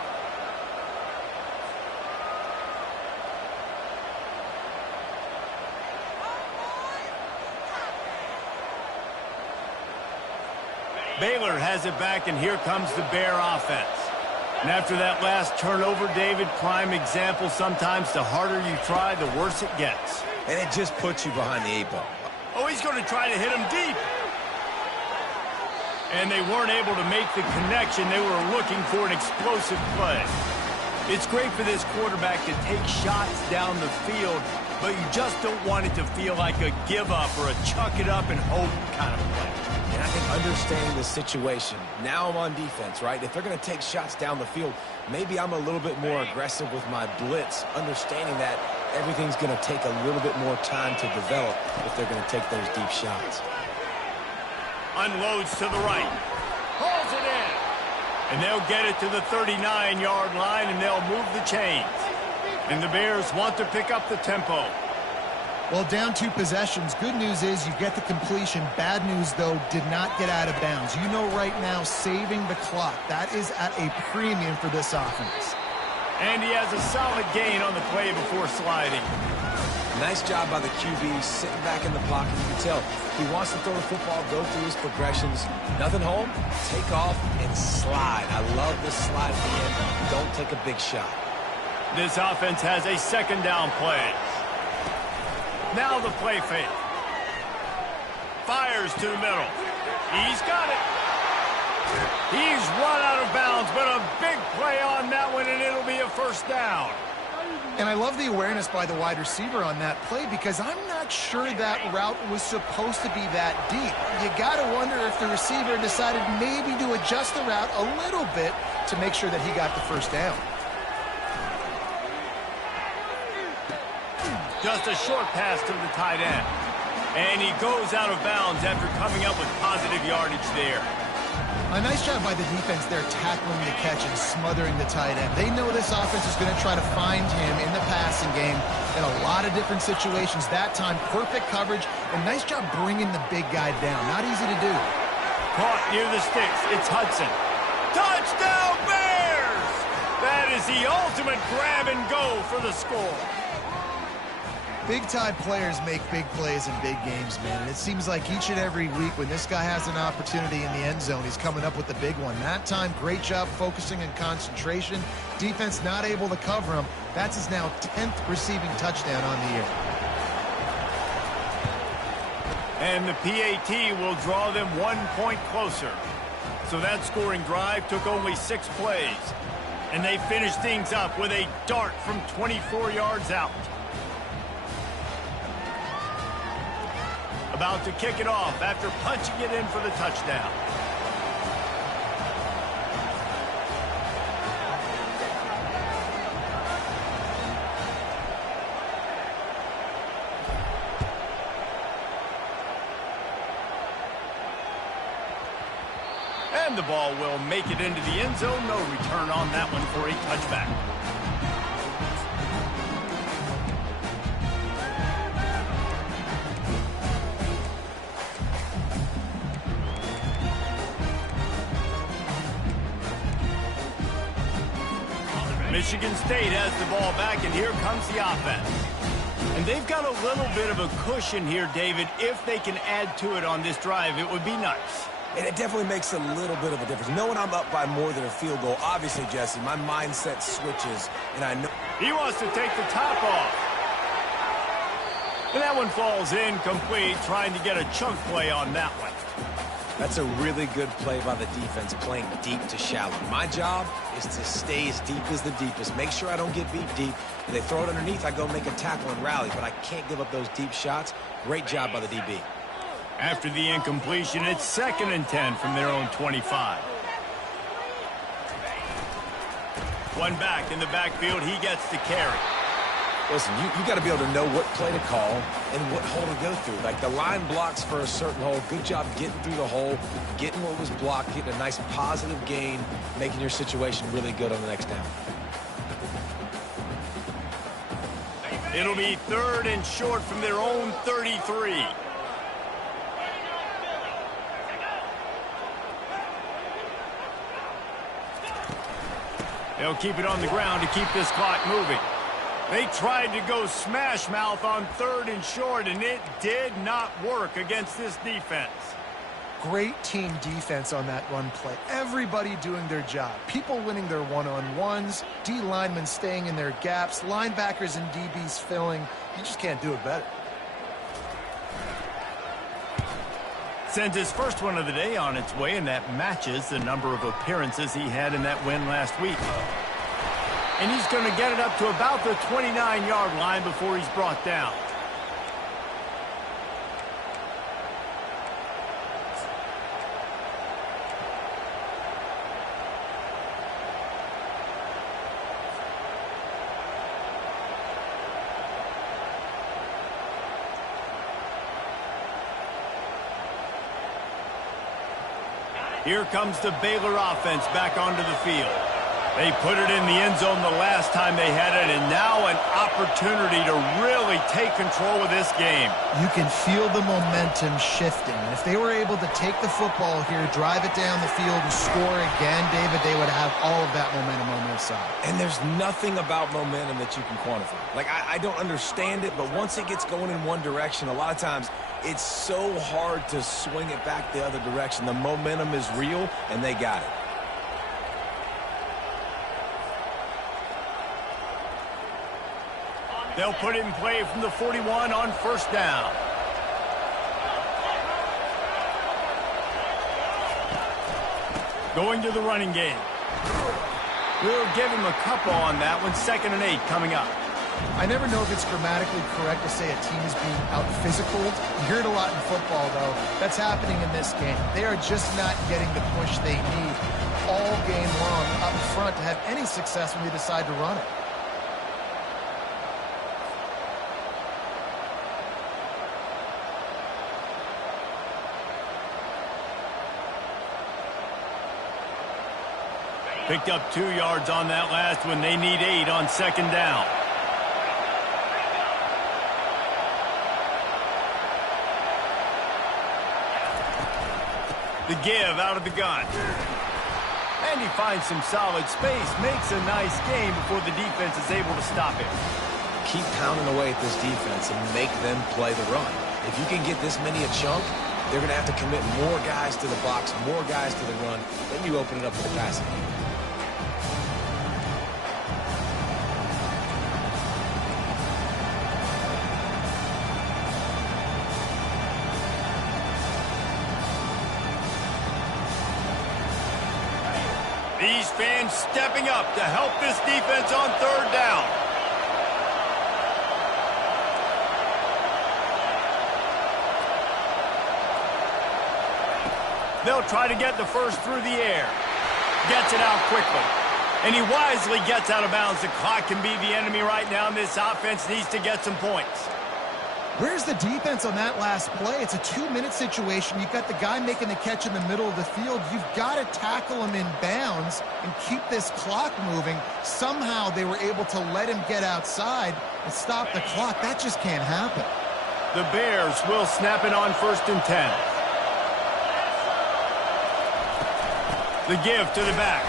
Baylor has it back, and here comes the Bear offense. And after that last turnover, David, prime example, sometimes the harder you try, the worse it gets. And it just puts you behind the 8 ball. Oh, he's going to try to hit him deep. And they weren't able to make the connection. They were looking for an explosive play. It's great for this quarterback to take shots down the field, but you just don't want it to feel like a give-up or a chuck-it-up and hope kind of play. And I think understanding the situation, now I'm on defense, right? If they're going to take shots down the field, maybe I'm a little bit more aggressive with my blitz, understanding that everything's going to take a little bit more time to develop if they're going to take those deep shots. Unloads to the right. Pulls it in. And they'll get it to the 39-yard line, and they'll move the chains. And the Bears want to pick up the tempo. Well, down 2 possessions. Good news is you get the completion. Bad news, though, did not get out of bounds. You know right now, saving the clock. That is at a premium for this offense. And he has a solid gain on the play before sliding. Nice job by the QB, sitting back in the pocket. You can tell he wants to throw the football, go through his progressions. Nothing home, take off, and slide. I love the slide at the end. Don't take a big shot. This offense has a second down play. Now the play fake. Fires to the middle. He's got it. He's run out of bounds, but a big play on that one, and it'll be a first down. And I love the awareness by the wide receiver on that play because I'm not sure that route was supposed to be that deep. You got to wonder if the receiver decided maybe to adjust the route a little bit to make sure that he got the first down. Just a short pass to the tight end. And he goes out of bounds after coming up with positive yardage there. A nice job by the defense there tackling the catch and smothering the tight end. They know this offense is going to try to find him in the passing game in a lot of different situations. That time, perfect coverage, and nice job bringing the big guy down. Not easy to do. Caught near the sticks. It's Hudson. Touchdown, Bears! That is the ultimate grab and go for the score. Big-time players make big plays in big games, man. And it seems like each and every week when this guy has an opportunity in the end zone, he's coming up with the big one. That time, great job focusing and concentration. Defense not able to cover him. That's his now 10th receiving touchdown on the year. And the PAT will draw them 1 point closer. So that scoring drive took only 6 plays. And they finished things up with a dart from 24 yards out. About to kick it off after punching it in for the touchdown. And the ball will make it into the end zone. No return on that one for a touchback. Michigan State has the ball back, and here comes the offense. And they've got a little bit of a cushion here, David. If they can add to it on this drive, it would be nice. And it definitely makes a little bit of a difference. Knowing I'm up by more than a field goal, obviously, Jesse, my mindset switches, and I know... He wants to take the top off. And that one falls incomplete, trying to get a chunk play on that one. That's a really good play by the defense, playing deep to shallow. My job is to stay as deep as the deepest. Make sure I don't get beat deep. If they throw it underneath, I go make a tackle and rally, but I can't give up those deep shots. Great job by the DB. After the incompletion, it's 2nd and 10 from their own 25. One back in the backfield, he gets to carry. Listen, you got to be able to know what play to call and what hole to go through. Like, the line blocks for a certain hole. Good job getting through the hole, getting what was blocked, getting a nice positive gain, making your situation really good on the next down. It'll be 3rd and short from their own 33. They'll keep it on the ground to keep this clock moving. They tried to go smash mouth on 3rd and short, and it did not work against this defense. Great team defense on that run play. Everybody doing their job. People winning their one-on-ones, D linemen staying in their gaps, linebackers and DBs filling. You just can't do it better. Sends his first one of the day on its way, and that matches the number of appearances he had in that win last week. And he's going to get it up to about the 29-yard line before he's brought down. Here comes the Baylor offense back onto the field. They put it in the end zone the last time they had it, and now an opportunity to really take control of this game. You can feel the momentum shifting. If they were able to take the football here, drive it down the field, and score again, David, they would have all of that momentum on their side. And there's nothing about momentum that you can quantify. Like, I don't understand it, but once it gets going in one direction, a lot of times it's so hard to swing it back the other direction. The momentum is real, and they got it. They'll put it in play from the 41 on 1st down. Going to the running game. We'll give him a couple on that one. 2nd and 8 coming up. I never know if it's grammatically correct to say a team is being out-physicaled. You hear it a lot in football, though. That's happening in this game. They are just not getting the push they need all game long up front to have any success when they decide to run it. Picked up 2 yards on that last one. They need 8 on 2nd down. The give out of the gun. And he finds some solid space, makes a nice game before the defense is able to stop it. Keep pounding away at this defense and make them play the run. If you can get this many a chunk, they're going to have to commit more guys to the box, more guys to the run. Then you open it up for the passing game. These fans stepping up to help this defense on third down. They'll try to get the first through the air. Gets it out quickly. And he wisely gets out of bounds. The clock can be the enemy right now, and this offense needs to get some points. Where's the defense on that last play? It's a 2-minute situation. You've got the guy making the catch in the middle of the field. You've got to tackle him in bounds and keep this clock moving. Somehow they were able to let him get outside and stop the clock. That just can't happen. The Bears will snap it on 1st and 10. The give to the back.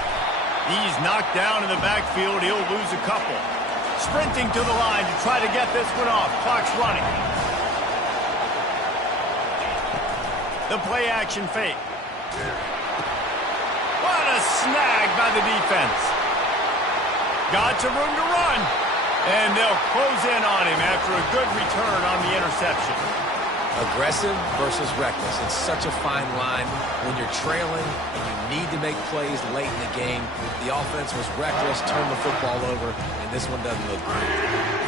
He's knocked down in the backfield. He'll lose a couple. Sprinting to the line to try to get this one off. Clock's running. The play-action fake. What a snag by the defense. Got some room to run. And they'll close in on him after a good return on the interception. Aggressive versus reckless. It's such a fine line when you're trailing and you need to make plays late in the game. The offense was reckless, turned the football over, and this one doesn't look great.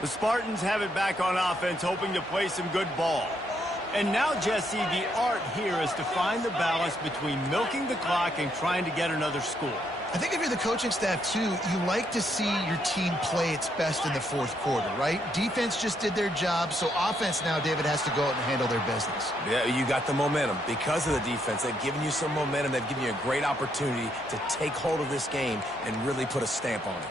The Spartans have it back on offense, hoping to play some good ball. And now, Jesse, the art here is to find the balance between milking the clock and trying to get another score. I think if you're the coaching staff, too, you like to see your team play its best in the fourth quarter, right? Defense just did their job, so offense now, David, has to go out and handle their business. Yeah, you got the momentum. Because of the defense, they've given you some momentum. They've given you a great opportunity to take hold of this game and really put a stamp on it.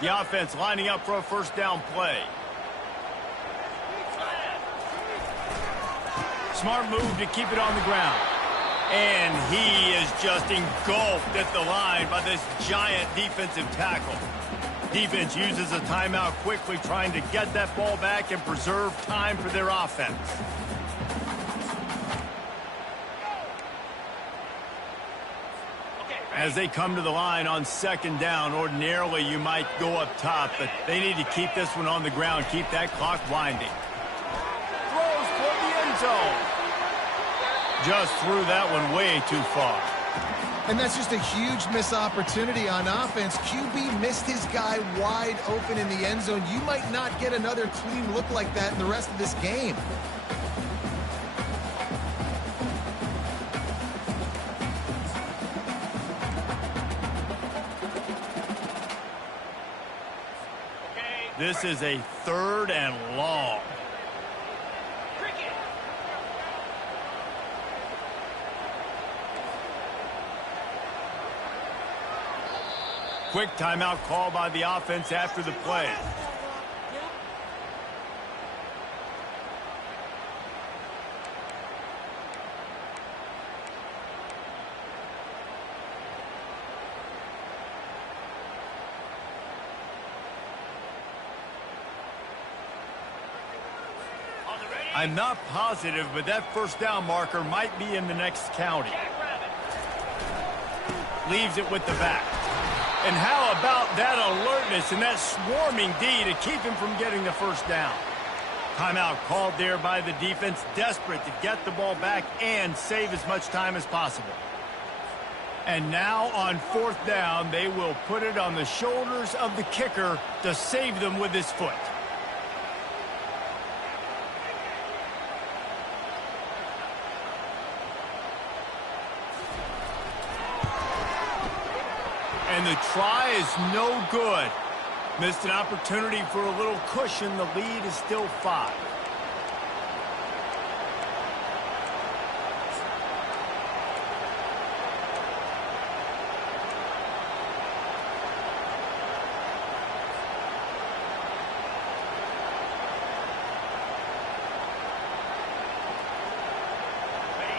The offense lining up for a first down play. Smart move to keep it on the ground. And he is just engulfed at the line by this giant defensive tackle. Defense uses a timeout quickly, trying to get that ball back and preserve time for their offense. As they come to the line on 2nd down, ordinarily you might go up top, but they need to keep this one on the ground, keep that clock winding. Throws toward the end zone. Just threw that one way too far. And that's just a huge missed opportunity on offense. QB missed his guy wide open in the end zone. You might not get another clean look like that in the rest of this game. This is a 3rd and long. Quick timeout call by the offense after the play. I'm not positive, but that first down marker might be in the next county. Leaves it with the back. And how about that alertness and that swarming D to keep him from getting the first down? Timeout called there by the defense, desperate to get the ball back and save as much time as possible. And now on 4th down, they will put it on the shoulders of the kicker to save them with his foot. And the try is no good. Missed an opportunity for a little cushion. The lead is still 5.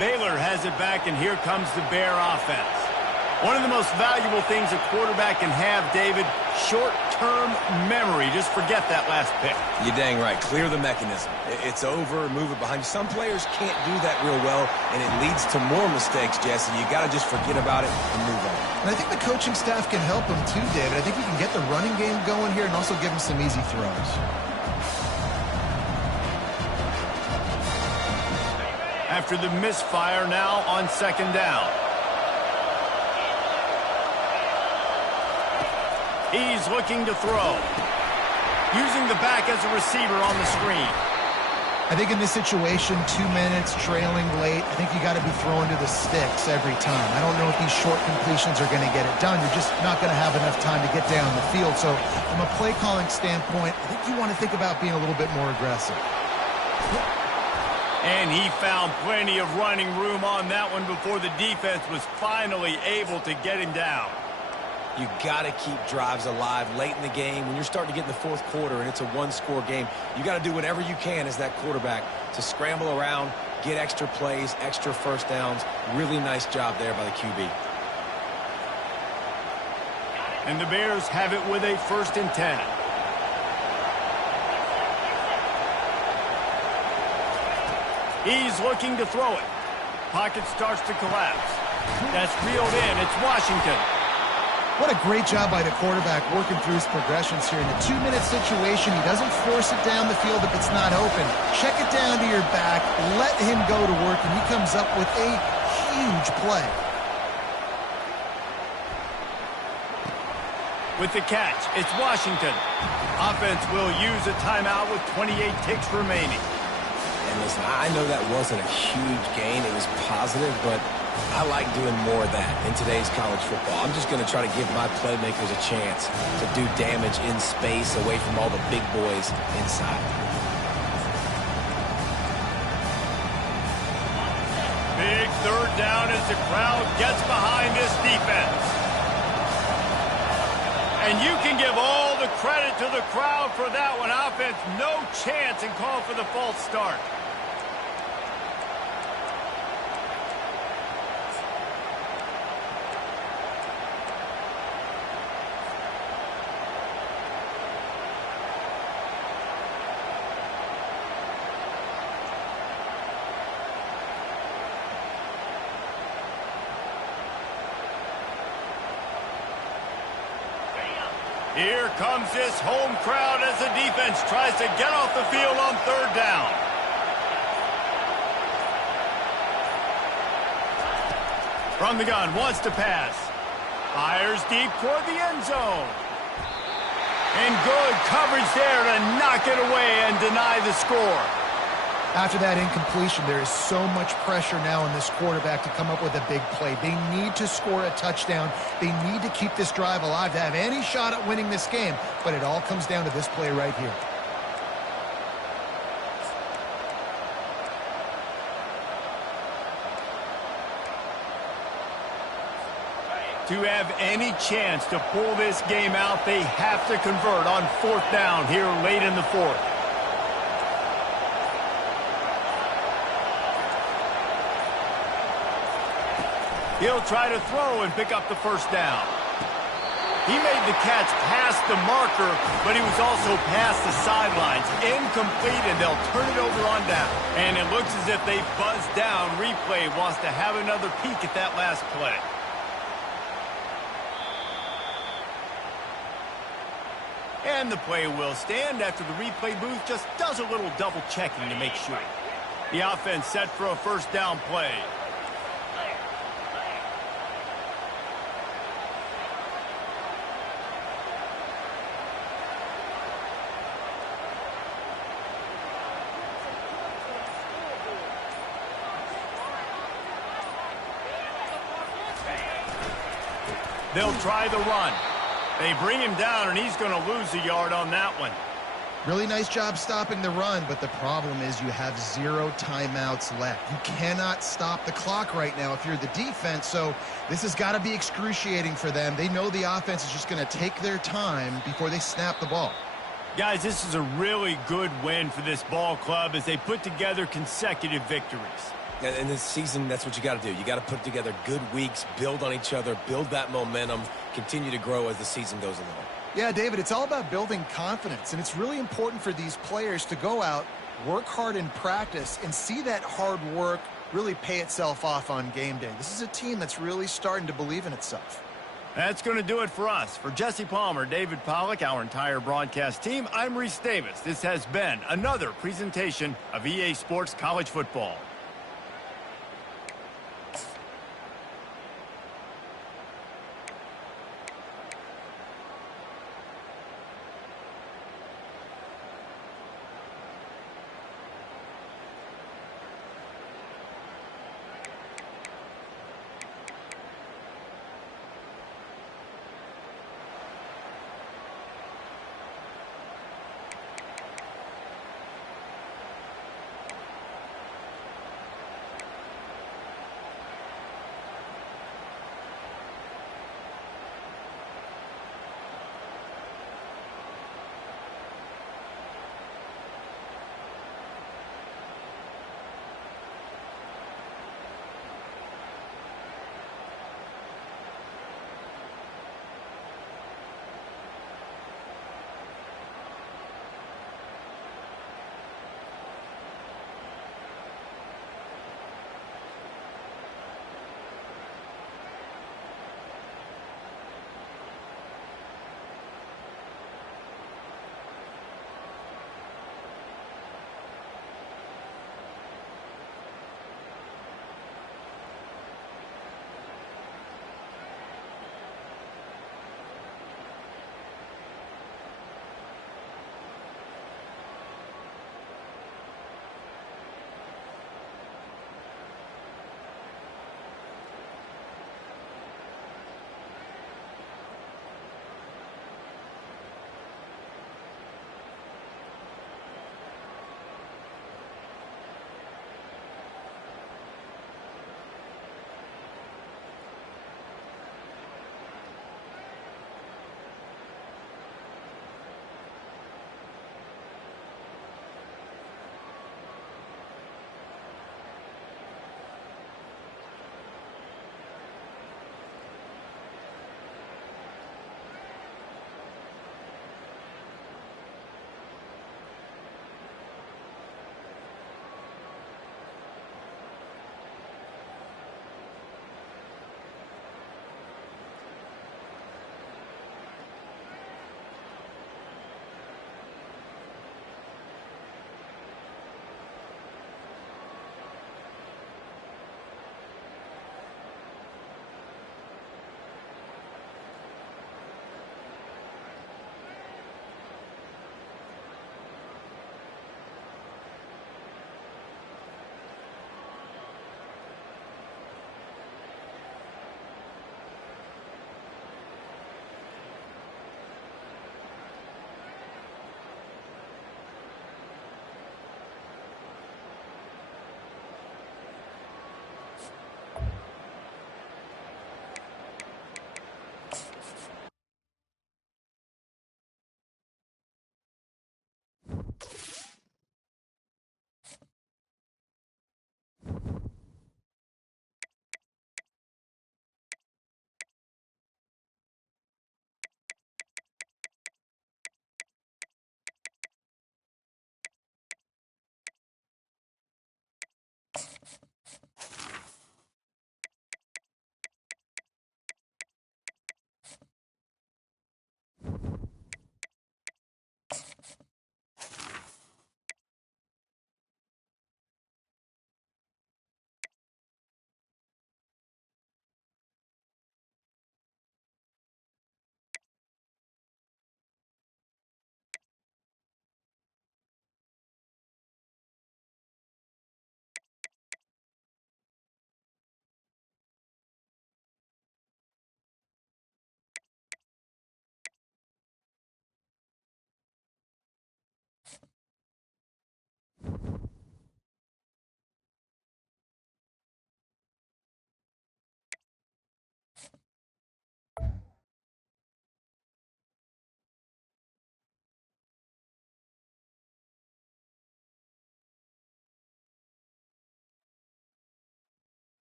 Baylor has it back, and here comes the Bear offense. One of the most valuable things a quarterback can have, David, short-term memory. Just forget that last pick. You're dang right. Clear the mechanism. It's over, move it behind you. Some players can't do that real well, and it leads to more mistakes, Jesse. You got to just forget about it and move on. And I think the coaching staff can help him too, David. I think he can get the running game going here and also give him some easy throws. After the misfire, now on second down. He's looking to throw. Using the back as a receiver on the screen. I think in this situation, 2 minutes, trailing late, I think you got to be throwing to the sticks every time. I don't know if these short completions are going to get it done. You're just not going to have enough time to get down the field. So from a play calling standpoint, I think you want to think about being a little bit more aggressive. And he found plenty of running room on that one before the defense was finally able to get him down. You got to keep drives alive late in the game. When you're starting to get in the fourth quarter and it's a one-score game, you got to do whatever you can as that quarterback to scramble around, get extra plays, extra first downs. Really nice job there by the QB. And the Bears have it with a 1st and 10. He's looking to throw it. Pocket starts to collapse. That's reeled in. It's Washington. What a great job by the quarterback working through his progressions here. In a 2-minute situation, he doesn't force it down the field if it's not open. Check it down to your back, let him go to work, and he comes up with a huge play. With the catch, it's Washington. Offense will use a timeout with 28 ticks remaining. And listen, I know that wasn't a huge gain. It was positive, but I like doing more of that in today's college football. I'm just going to try to give my playmakers a chance to do damage in space away from all the big boys inside. Big 3rd down as the crowd gets behind this defense. And you can give all the credit to the crowd for that one. Offense, no chance, and call for the false start. Here comes this home crowd as the defense tries to get off the field on 3rd down. From the gun, wants to pass. Fires deep toward the end zone. And good coverage there to knock it away and deny the score. After that incompletion, there is so much pressure now on this quarterback to come up with a big play. They need to score a touchdown. They need to keep this drive alive to have any shot at winning this game. But it all comes down to this play right here. To have any chance to pull this game out, they have to convert on 4th down here late in the 4th. He'll try to throw and pick up the 1st down. He made the catch past the marker, but he was also past the sidelines. Incomplete, and they'll turn it over on down. And it looks as if they buzzed down. Replay wants to have another peek at that last play. And the play will stand after the replay booth just does a little double checking to make sure. The offense set for a 1st down play. They'll try the run. They bring him down, and he's going to lose a yard on that one. Really nice job stopping the run, but the problem is you have 0 timeouts left. You cannot stop the clock right now if you're the defense, so this has got to be excruciating for them. They know the offense is just going to take their time before they snap the ball. Guys, this is a really good win for this ball club as they put together consecutive victories. And in this season, that's what you got to do. You got to put together good weeks, build on each other, build that momentum, continue to grow as the season goes along. Yeah, David, it's all about building confidence, and it's really important for these players to go out, work hard in practice, and see that hard work really pay itself off on game day. This is a team that's really starting to believe in itself. That's going to do it for us. For Jesse Palmer, David Pollack, our entire broadcast team, I'm Reese Davis. This has been another presentation of EA Sports College Football.